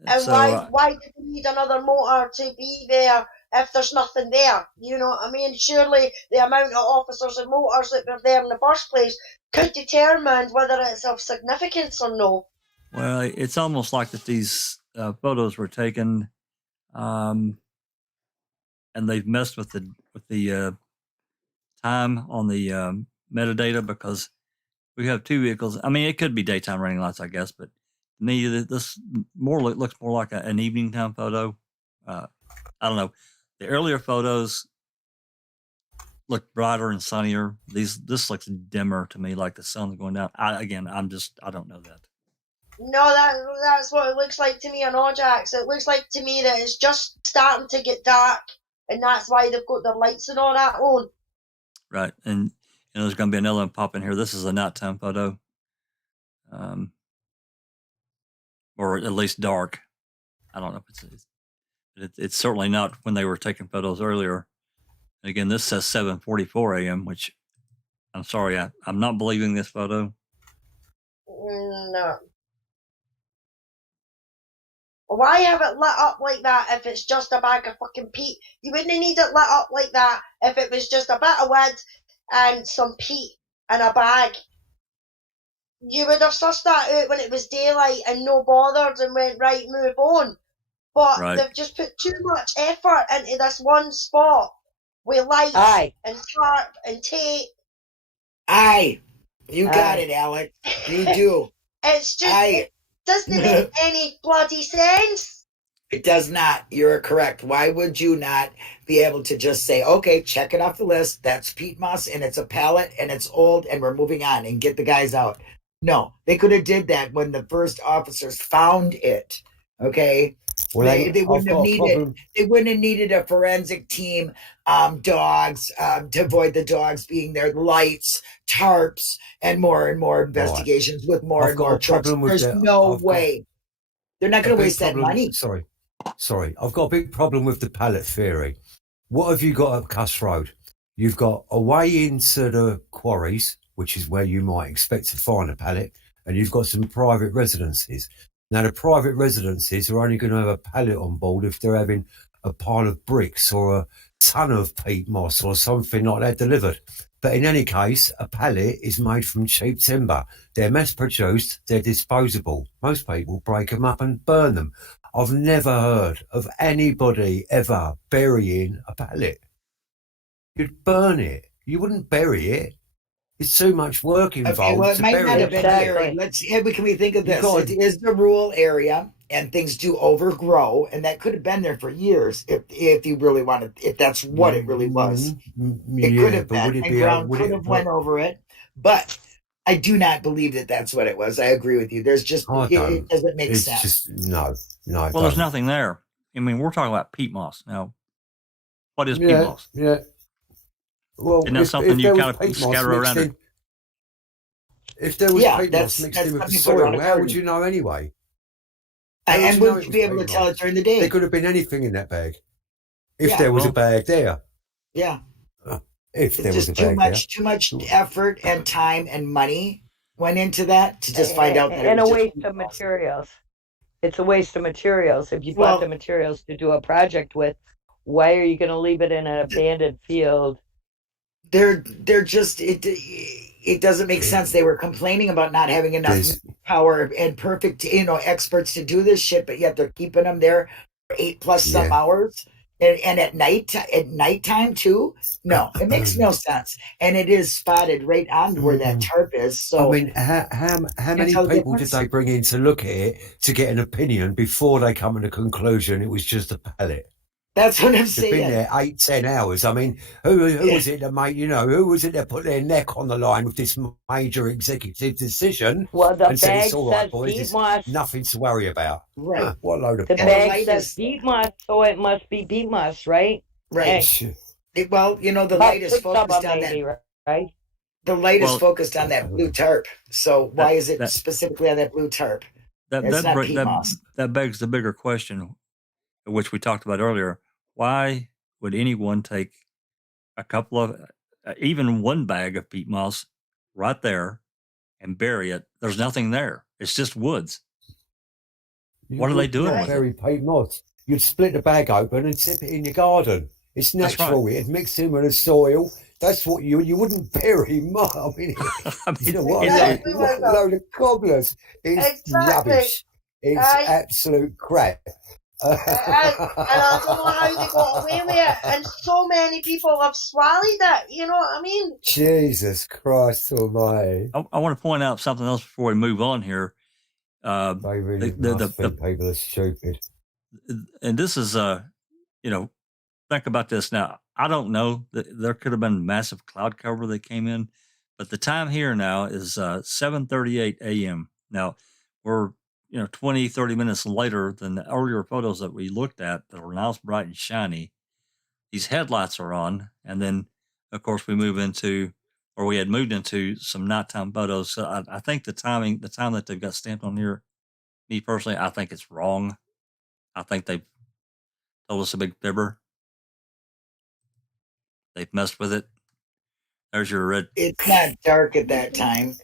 And So, why do we need another motor to be there if there's nothing there? You know what I mean? Surely the amount of officers and motors that were there in the first place could determine whether it's of significance or no. well, it's almost like that these photos were taken, and they've messed with the time on the metadata, because we have two vehicles. I mean, it could be daytime running lights, I guess, but to me, this looks more like an evening time photo. I don't know. The earlier photos look brighter and sunnier. This looks dimmer to me, like the sun's going down. I don't know that. No, that's what it looks like to me on Ajax. It looks like to me that it's just starting to get dark, and that's why they've got their lights and all that on. Right, and there's going to be another one pop in here. This is a nighttime photo, or at least dark. I don't know if it's certainly not when they were taking photos earlier. And again, this says 7:44 a.m., which I'm sorry, I'm not believing this photo. No. Why have it lit up like that if it's just a bag of fucking peat? You wouldn't need it lit up like that if it was just a bit of wood and some peat in a bag. You would have sussed that out when it was daylight and no bothered and went, right, move on. But Right. They've just put too much effort into this one spot with lights and tarp and tape. Aye. You got it, Alex. You do. It's just, it doesn't make any bloody sense. It does not. You're correct. Why would you not be able to just say, okay, check it off the list. That's peat moss and it's a pallet and it's old and we're moving on and get the guys out. No, they could have did that when the first officers found it. Okay. Well, they wouldn't have needed a forensic team, dogs, to avoid the dogs being there, lights, tarps, and more investigations with more and more trucks. There's no way. They're not going to waste that money. Sorry. I've got a big problem with the pallet theory. What have you got at Kuss Road? You've got a way into the quarries, which is where you might expect to find a pallet, and you've got some private residences. Now, the private residences are only going to have a pallet on board if they're having a pile of bricks or a ton of peat moss or something like that delivered. But in any case, a pallet is made from cheap timber. They're mass-produced, they're disposable. Most people break them up and burn them. I've never heard of anybody ever burying a pallet. You'd burn it. You wouldn't bury it. It's too much work involved. Okay, well, it to might bury not have it. been buried. Can we think of this? It is the rural area, and things do overgrow, and that could have been there for years if you really wanted. If that's what it really was, it could have been. And ground could have went over it, but I do not believe that that's what it was. I agree with you. There's just it doesn't make sense. Just no. Well, there's nothing there. I mean, we're talking about peat moss now. What is peat moss? Yeah. Well, isn't that something you kind of scatter around it? If there was peat moss mixed in with the soil, how would you know anyway? And wouldn't you be able to tell it during the day? There could have been anything in that bag. If there was a bag there. Yeah. If there was a bag there. Too much effort and time and money went into that to just find out that and a waste of materials. It's a waste of materials. If you bought the materials to do a project with, why are you going to leave it in an abandoned field? They're just it doesn't make sense. They were complaining about not having enough power and perfect experts to do this shit, but yet they're keeping them there for 8+ some hours and at nighttime too. No, it makes no sense. And it is spotted right on where that tarp is. So I mean, how many people did they bring in to look at it to get an opinion before they come to the conclusion it was just a pallet? That's what I'm saying. They've been there 8-10 hours. I mean, who was it that made, who was it that put their neck on the line with this major executive decision? Well, the and said, bag it's all right, says boys, peat moss. nothing to worry about. Right. What a load of The bag says peat moss, so it must be peat moss, right? Right. Hey. The light is focused on that. Right? The light is focused on that blue tarp. So why is it specifically on that blue tarp? That begs the bigger question, which we talked about earlier. Why would anyone take a couple of, even one bag of peat moss right there and bury it? There's nothing there. It's just woods. What are they doing with bury it? peat moss. You'd split the bag open and tip it in your garden. It's That's right. natural. It'd mix in with the soil. That's what you wouldn't bury moss. I mean, I mean, you know what? Exactly, What a load of cobblers. It's Exactly. rubbish. It's Aye. absolute crap. And I don't know how they got away with it. And so many people have swallowed it. You know what I mean? Jesus Christ Almighty! I want to point out something else before we move on here. They really must think people are stupid. And this is, think about this now. I don't know. There could have been massive cloud cover that came in, but the time here now is 7:38 a.m. Now, we're 20, 30 minutes later than the earlier photos that we looked at that are nice, bright, and shiny. These headlights are on, and then, of course, we had moved into some nighttime photos. So I think the time that they've got stamped on here, me personally, I think it's wrong. I think they've told us a big fibber. They've messed with it. There's your red. It's not dark at that time.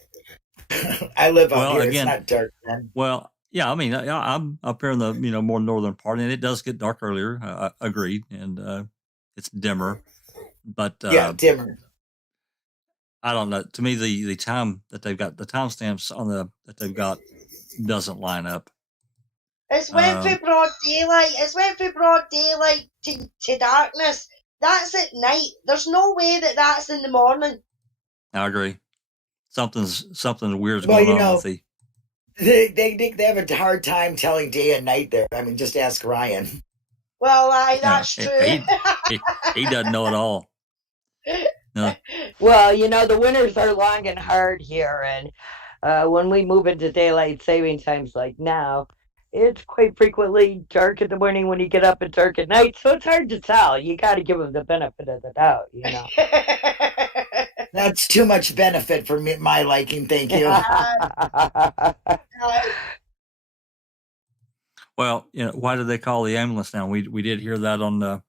I live out here. Again, it's not dark then. Well, yeah, I mean, I'm up here in the more northern part, and it does get dark earlier. Agreed, and it's dimmer. But yeah, dimmer. I don't know. To me, the time that they've got, the timestamps on that they've got, doesn't line up. It's went from broad daylight. It's went from broad daylight to darkness. That's at night. There's no way that that's in the morning. I agree. Something weird's going on with the. They have a hard time telling day and night there. I mean, just ask Ryan. Well, that's true. He doesn't know it all. No. Well, the winters are long and hard here, and when we move into daylight saving times like now, it's quite frequently dark in the morning when you get up and dark at night, so it's hard to tell. You got to give them the benefit of the doubt, That's too much benefit for my liking, thank you. Well, why did they call the ambulance now? We did hear that on the.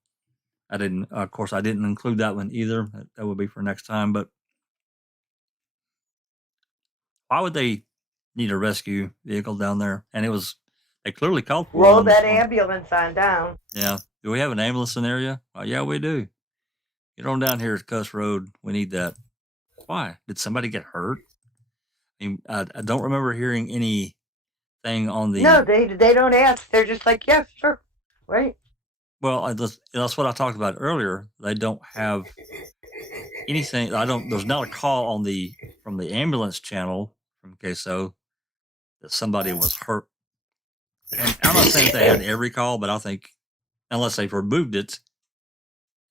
I didn't include that one either. That would be for next time. But why would they need a rescue vehicle down there? And they clearly called for roll that ambulance on down. Yeah. Do we have an ambulance in the area? Yeah, we do. Get on down here at Kuss Road. We need that. Why? Did somebody get hurt? I mean, I don't remember hearing anything on the. No, they don't ask. They're just like, yeah, sure, right. Well, that's what I talked about earlier. They don't have anything. There's not a call from the ambulance channel from CASO that somebody was hurt. And I'm not saying they had every call, but I think unless they've removed it,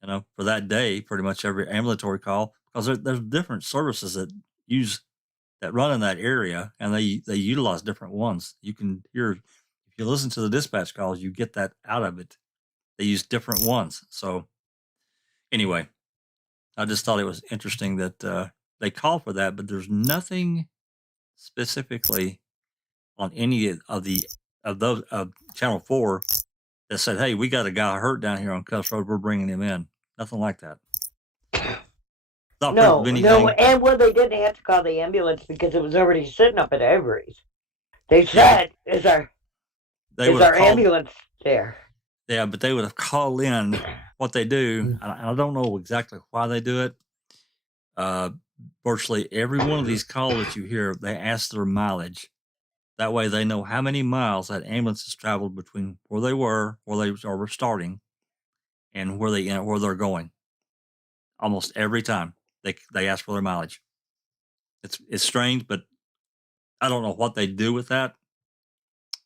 for that day, pretty much every ambulatory call, because there's different services that run in that area, and they utilize different ones. You can hear, if you listen to the dispatch calls, you get that out of it. They use different ones. So anyway, I just thought it was interesting that they call for that, but there's nothing specifically on any of those Channel 4 that said, "Hey, we got a guy hurt down here on Kuss Road. We're bringing him in." Nothing like that. No, and they didn't have to call the ambulance because it was already sitting up at Avery's. They said, "Is our ambulance there?" Yeah, but they would have called in. What they do, I don't know exactly why they do it. Virtually every one of these calls that you hear, they ask their mileage. That way they know how many miles that ambulance has traveled between where they were starting, and where they're going. Almost every time they ask for their mileage. It's strange, but I don't know what they do with that.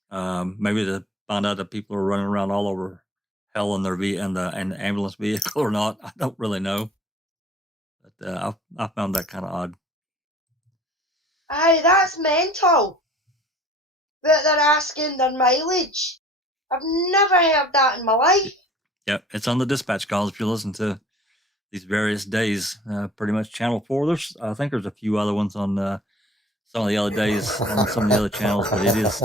Maybe to find out that people are running around all over hell in their the ambulance vehicle or not. I don't really know. But I found that kind of odd. Aye, that's mental. That they're asking their mileage. I've never heard that in my life. Yep, it's on the dispatch calls if you listen to these various days. Pretty much Channel 4. I think there's a few other ones on some of the other days on some of the other channels, but it is.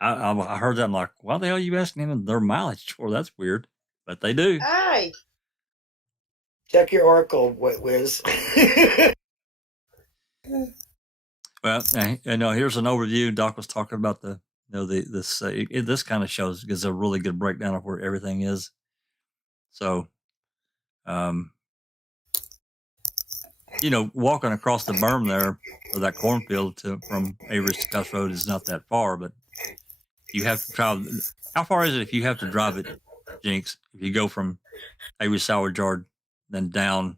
I heard that. I'm like, why the hell are you asking them their mileage for? That's weird. but they do. Aye. Check your Oracle, Wiz. Well, here's an overview. Doc was talking about this kind of shows, gives a really good breakdown of where everything is. So, walking across the berm there, or that cornfield from Avery to Kuss Road is not that far, but you have to travel. How far is it if you have to drive it, Jinx? If you go from Avery salvage yard, then down,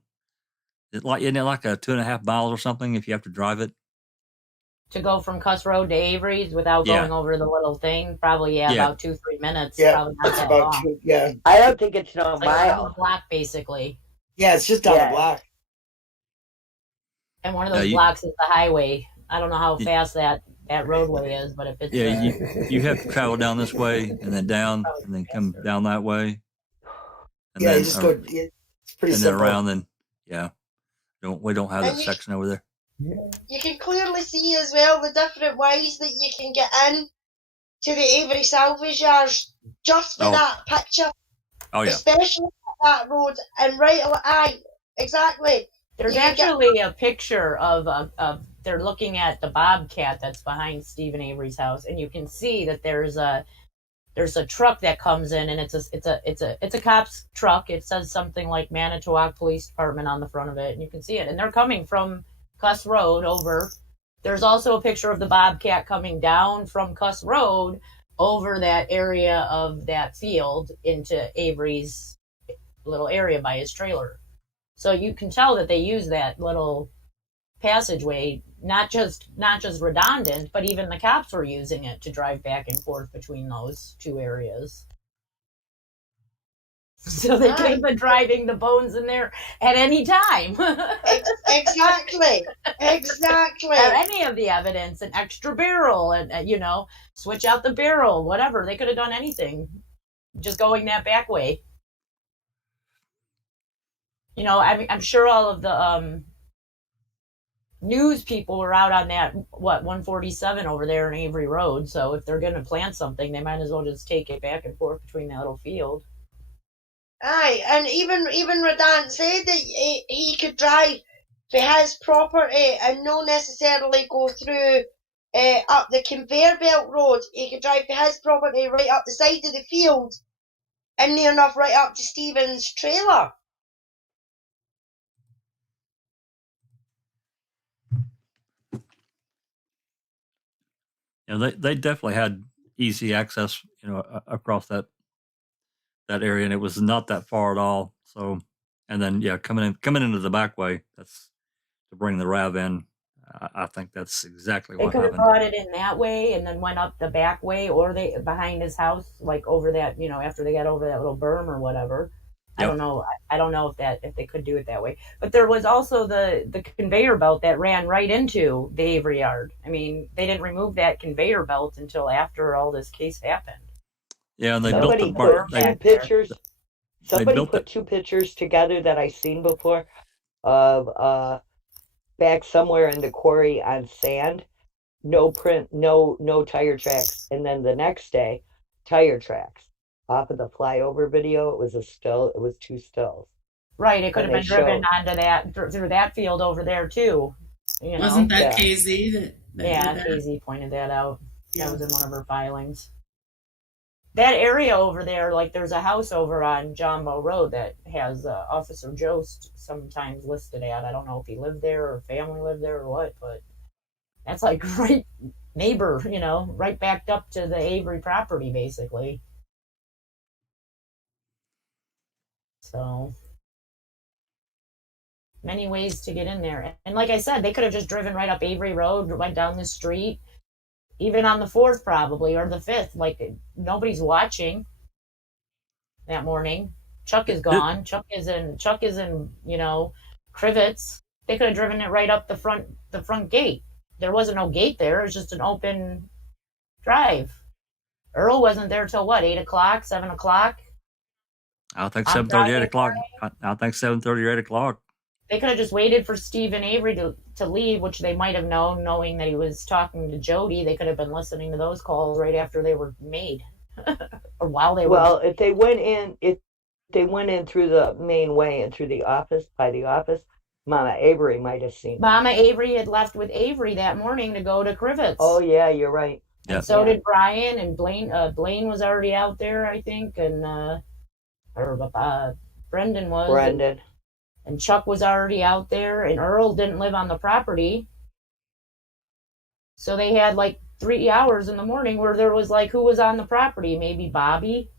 isn't it like a 2.5 miles or something if you have to drive it? To go from Kuss Road to Avery's without going over the little thing, probably about 2-3 minutes. Yeah, probably not it's that about long. 2. Yeah, I don't think it's no It's like around the mile. block, basically. yeah, it's just down the block. And one of those blocks is the highway. I don't know how fast that roadway is, but if it's you have to travel down this way and then down and then come down that way. And yeah, then, you just go. It's pretty and simple. then around. Then we don't have that section over there. You can clearly see as well the different ways that you can get in to the Avery salvage yards just for that picture. Oh yeah, especially that road and exactly. There's actually a picture of they're looking at the Bobcat that's behind Stephen Avery's house, and you can see that there's a truck that comes in, and it's a cop's truck. It says something like Manitowoc Police Department on the front of it, and you can see it. And they're coming from Kuss Road over. There's also a picture of the Bobcat coming down from Kuss Road over that area of that field into Avery's little area by his trailer. So you can tell that they use that little passageway, not just redundant, but even the cops were using it to drive back and forth between those two areas. So they could have been driving the bones in there at any time. Exactly. Or any of the evidence, an extra barrel, and switch out the barrel, whatever. They could have done anything, just going that back way. I'm sure all of the news people were out on that 147 over there in Avery Road. So if they're going to plant something, they might as well just take it back and forth between that little field. Aye, and even Rodan said that he could drive for his property and not necessarily go through up the conveyor belt road. He could drive for his property right up the side of the field and near enough right up to Stephen's trailer. They definitely had easy access, across that area, and it was not that far at all. So, and then coming into the back way, that's to bring the RAV in. I think that's exactly what They could have happened. brought it in that way and then went up the back way, or they behind his house, like over that, after they got over that little berm or whatever. Yep. I don't know if they could do it that way. But there was also the conveyor belt that ran right into the Avery yard. I mean, they didn't remove that conveyor belt until after all this case happened. Yeah, and they Somebody built the berm. put two pictures. Somebody put two pictures together that I seen before of back somewhere in the quarry on sand, no print, no tire tracks, and then the next day, tire tracks. Off of the flyover video, it was two stills. Right, it could have been driven onto that through that field over there too. Wasn't that KZ that KZ pointed that out. Yeah. That was in one of her filings. That area over there, like there's a house over on John Bow Road that has Officer Jost sometimes listed at. I don't know if he lived there or family lived there or what, but that's like right neighbor, right backed up to the Avery property basically. So many ways to get in there. And like I said, they could have just driven right up Avery Road, went down the street, even on the 4th probably, or the 5th. Like nobody's watching that morning. Chuck is gone. Chuck is in, Crivets. They could have driven it right up the front gate. There wasn't no gate there. It was just an open drive. Earl wasn't there till 8 o'clock, 7 o'clock? I think 7:30, 8 o'clock. I think 7:30 or 8 o'clock. They could have just waited for Stephen Avery to leave, which they might have known, knowing that he was talking to Jody. They could have been listening to those calls right after they were made, or while they were. Well, if they went in, They went in through the main way and through the office, by the office. Mama Avery might have seen them. Mama Avery had left with Avery that morning to go to Crivets. Oh, yeah, you're right. And so did Brian and Blaine. Blaine was already out there, I think, and Brendan was. Brendan. And Chuck was already out there, and Earl didn't live on the property. So they had like 3 hours in the morning where there was like, who was on the property? Maybe Bobby.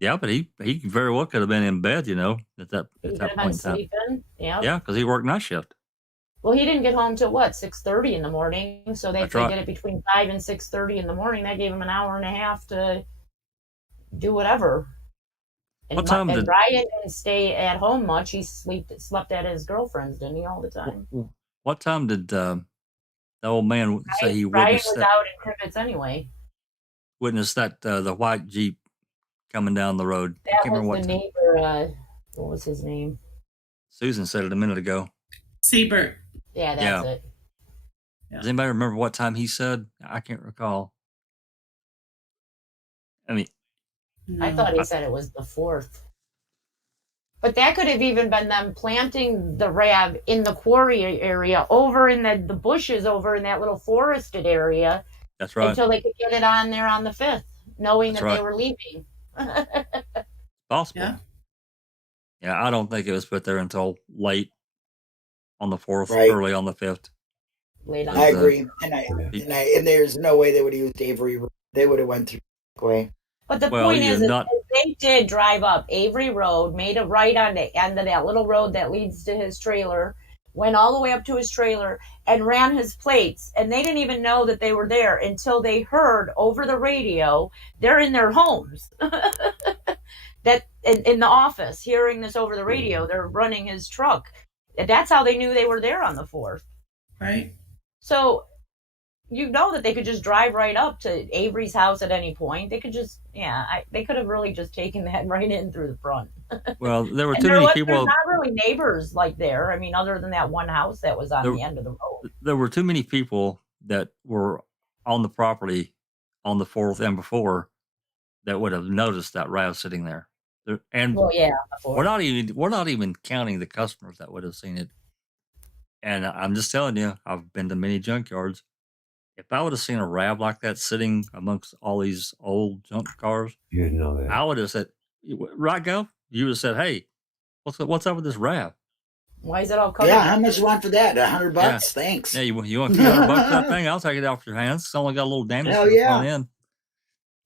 Yeah, but he very well could have been in bed, at that point in time. Sleeping. Yeah. Yeah, because he worked night shift. Well, he didn't get home till 6:30 in the morning. So they right. did it between 5 and 6:30 in the morning. That gave him an hour and a half to do whatever. And, What time and Brian didn't stay at home much. He slept at his girlfriend's, didn't he, all the time? What time did the old man say he Brian witnessed was that? out in Crivets anyway. Witnessed that the white Jeep coming down the road. I That can't remember was what the time. neighbor. What was his name? Susan said it a minute ago. Siebert. Yeah, that's it. Does anybody remember what time he said? I can't recall. I mean, I thought he said it was the 4th. But that could have even been them planting the RAV in the quarry area, over in the bushes, over in that little forested area. That's right. Until they could get it on there on the 5th, knowing That's that right. they were leaving. Possible. Yeah, I don't think it was put there until late on the 4th, Right. early on the 5th. Late on I agree, and there's no way they would have used Avery. They would have went through the way. But the point is, they did drive up Avery Road, made a right on the end of that little road that leads to his trailer, went all the way up to his trailer, and ran his plates. And they didn't even know that they were there until they heard over the radio, they're in their homes. That in the office, hearing this over the radio, they're running his truck. That's how they knew they were there on the 4th. Right. So that they could just drive right up to Avery's house at any point. They could just, they could have really just taken that right in through the front. Well, there were too many people. There's not really neighbors like there. I mean, other than that one house that was on the end of the road. There were too many people that were on the property on the 4th and before that would have noticed that RAV sitting there. And we're not even counting the customers that would have seen it. And I'm just telling you, I've been to many junkyards. If I would have seen a RAV like that sitting amongst all these old junk cars, you know that. I would have said, right, Go? You would have said, hey, what's up with this RAV? Why is it all covered? Yeah, how much you want for that? $100? Yeah. Thanks. Yeah, you want $200 for that thing? I'll take it off your hands. It's only got a little damage Hell to the yeah. front end.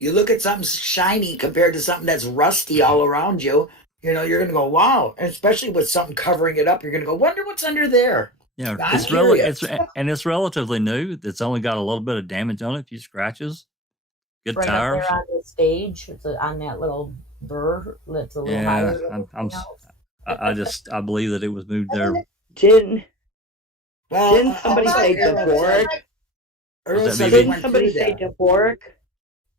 You look at something shiny compared to something that's rusty all around you, you're going to go, wow. And especially with something covering it up, you're going to go, wonder what's under there. Yeah, it's it's relatively new. It's only got a little bit of damage on it, a few scratches. Good right tires. Up there on the stage, it's on that little burr that's a little higher. I believe that it was moved there. Didn't somebody say Dvorak? Didn't somebody say Dvorak?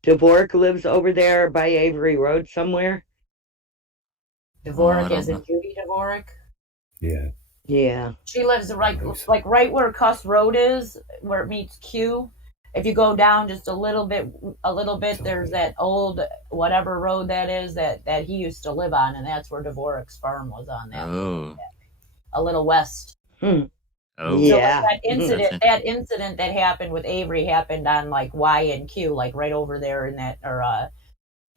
Dvorak lives over there by Avery Road somewhere. Dvorak as in Judy Dvorak? Yeah. Yeah. She lives like right where Kuss Road is, where it meets Q. If you go down just a little bit, there's that old whatever road that is that he used to live on, and that's where Dvorak's farm was on that. Oh. A little west. Oh. Yeah. So that incident that happened with Avery happened on like Y and Q, like right over there in that, or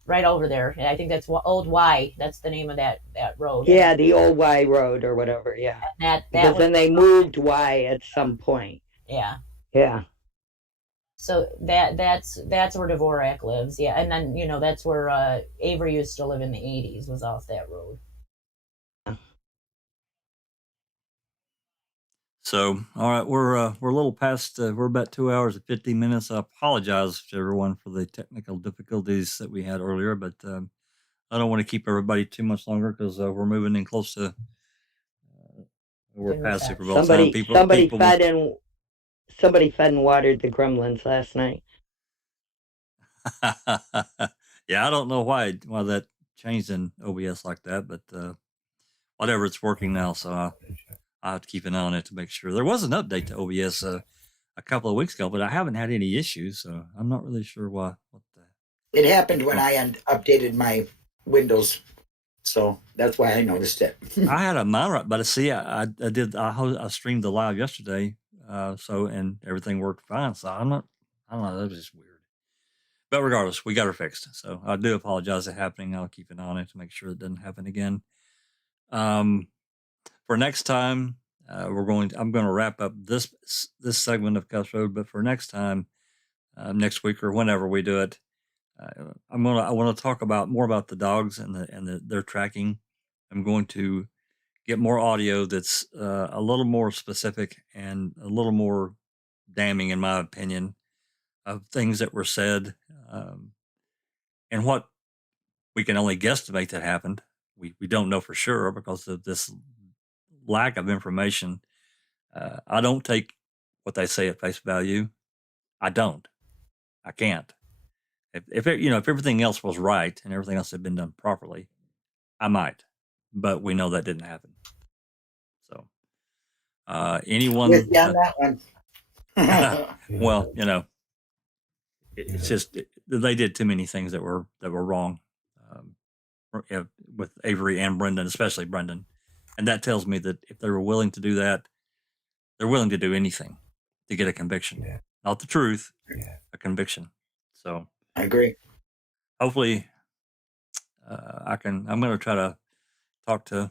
right over there. And I think that's Old Y. That's the name of that road. Yeah, the old Y road or whatever. Yeah. And because then they moved Y at some point. Yeah. Yeah. So that's where Dvorak lives. Yeah, and then that's where Avery used to live in the 80s. Was off that road. So, all right, we're a little past. We're about 2 hours and 15 minutes. I apologize to everyone for the technical difficulties that we had earlier, but I don't want to keep everybody too much longer because we're moving in close to. We're past Super Bowl time. Somebody fed and watered the gremlins last night. Yeah, I don't know why that changed in OBS like that, but whatever, it's working now. So I have to keep an eye on it to make sure. There was an update to OBS a couple of weeks ago, but I haven't had any issues, so I'm not really sure why. It happened when I updated my Windows So that's why I noticed it. I had a mine, but see, I streamed the live yesterday, and everything worked fine. So I don't know, that was just weird. But regardless, we got her fixed. So I do apologize for happening. I'll keep an eye on it to make sure it doesn't happen again. For next time, I'm going to wrap up this segment of Kuss Road. But for next time, next week or whenever we do it, I want to talk more about the dogs and their tracking. I'm going to get more audio that's a little more specific and a little more damning, in my opinion, of things that were said, and what we can only guesstimate that happened. We don't know for sure because of this lack of information. I don't take what they say at face value. I don't. I can't. If everything else was right and everything else had been done properly, I might. But we know that didn't happen. So, anyone With you on that one. well, it's just they did too many things that were wrong with Avery and Brendan, especially Brendan, and that tells me that if they were willing to do that, they're willing to do anything to get a conviction. Yeah. Not the truth, Yeah. a conviction. So I agree. hopefully, I'm going to try to talk to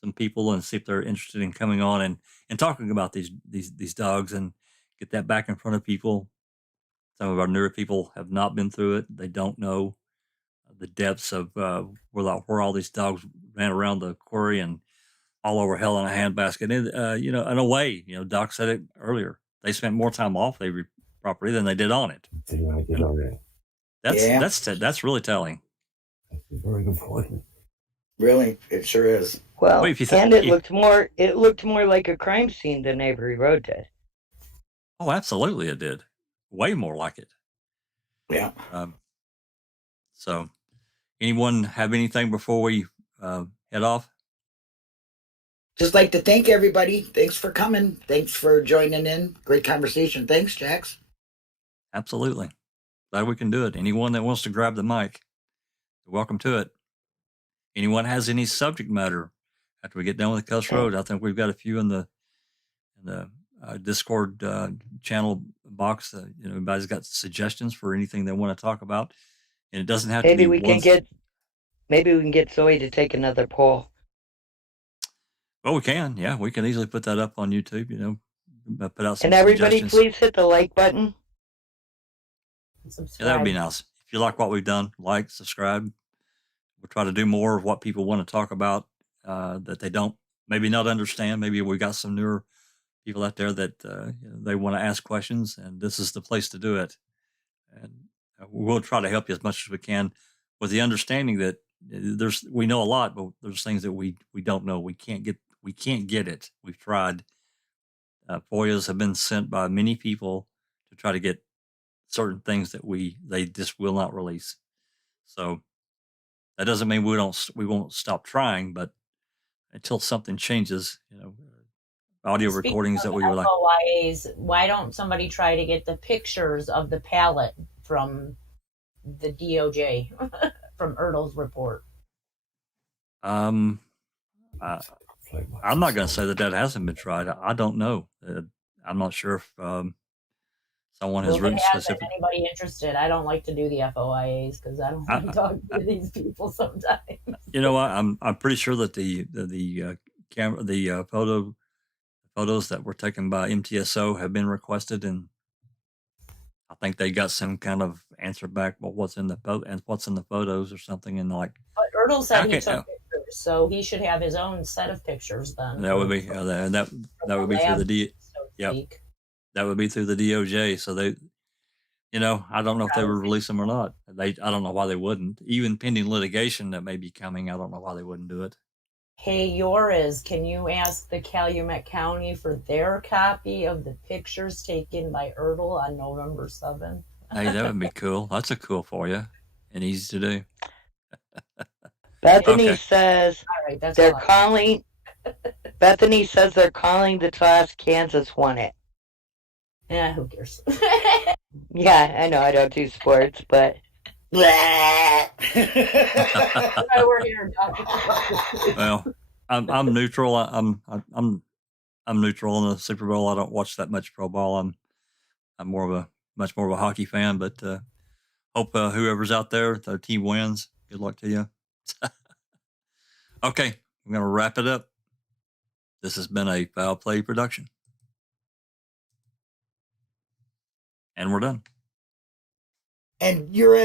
some people and see if they're interested in coming on and talking about these dogs and get that back in front of people. Some of our newer people have not been through it. They don't know the depths of where all these dogs ran around the quarry and all over hell in a handbasket. And, in a way, Doc said it earlier. They spent more time off Avery property than they did on it. That's really telling. That's a very good point. Really, it sure is. Well, it looked more like a crime scene than Avery Road did. Oh, absolutely, it did. Way more like it. Yeah. So, anyone have anything before we head off? Just like to thank everybody. Thanks for coming. Thanks for joining in. Great conversation. Thanks, Jax. Absolutely. Glad we can do it. Anyone that wants to grab the mic, you're welcome to it. Anyone has any subject matter after we get done with the Kuss Road? I think we've got a few in the Discord channel box. Everybody's got suggestions for anything they want to talk about, and it doesn't have to be. Maybe we can get Zoe to take another poll. Well, we can. Yeah, we can easily put that up on YouTube. Put out some. And everybody, please hit the like button. Yeah, that would be nice. If you like what we've done, like, subscribe. We'll try to do more of what people want to talk about that they don't maybe not understand. Maybe we got some newer people out there that they want to ask questions, and this is the place to do it. And we'll try to help you as much as we can, with the understanding that we know a lot, but there's things that we don't know. We can't get it. We've tried. FOIAs have been sent by many people to try to get certain things that they just will not release. So that doesn't mean we won't stop trying, but until something changes, audio Speaking recordings that we were like. FOIAs, why don't somebody try to get the pictures of the pallet from the DOJ from Ertl's report? I'm not going to say that hasn't been tried. I don't know. I'm not sure if someone has written specific. Anybody interested? I don't like to do the FOIAs because I don't want to talk to these people sometimes. You know what? I'm pretty sure that the photos that were taken by MTSO have been requested, and I think they got some kind of answer back. But what's in the photos or something? And But Ertl said he took pictures, so he should have his own set of pictures then. That would be that would be through the That would be through the DOJ. So they, I don't know if they would release them or not. I don't know why they wouldn't. Even pending litigation that may be coming, I don't know why they wouldn't do it. Hey, Yoris, can you ask the Calumet County for their copy of the pictures taken by Ertl on November 7th? Hey, that would be cool. That's a cool for you and easy to do. Bethany says they're calling. Bethany says they're calling the toss. Kansas won it. Yeah, who cares? Yeah, I know I don't do sports, but Blah. That's why we're here, Doctor. Well, I'm neutral. I'm neutral in the Super Bowl. I don't watch that much pro ball. I'm much more of a hockey fan. But hope whoever's out there, their team wins. Good luck to you. Okay, I'm going to wrap it up. This has been a Foul Play production, and we're done. And you're as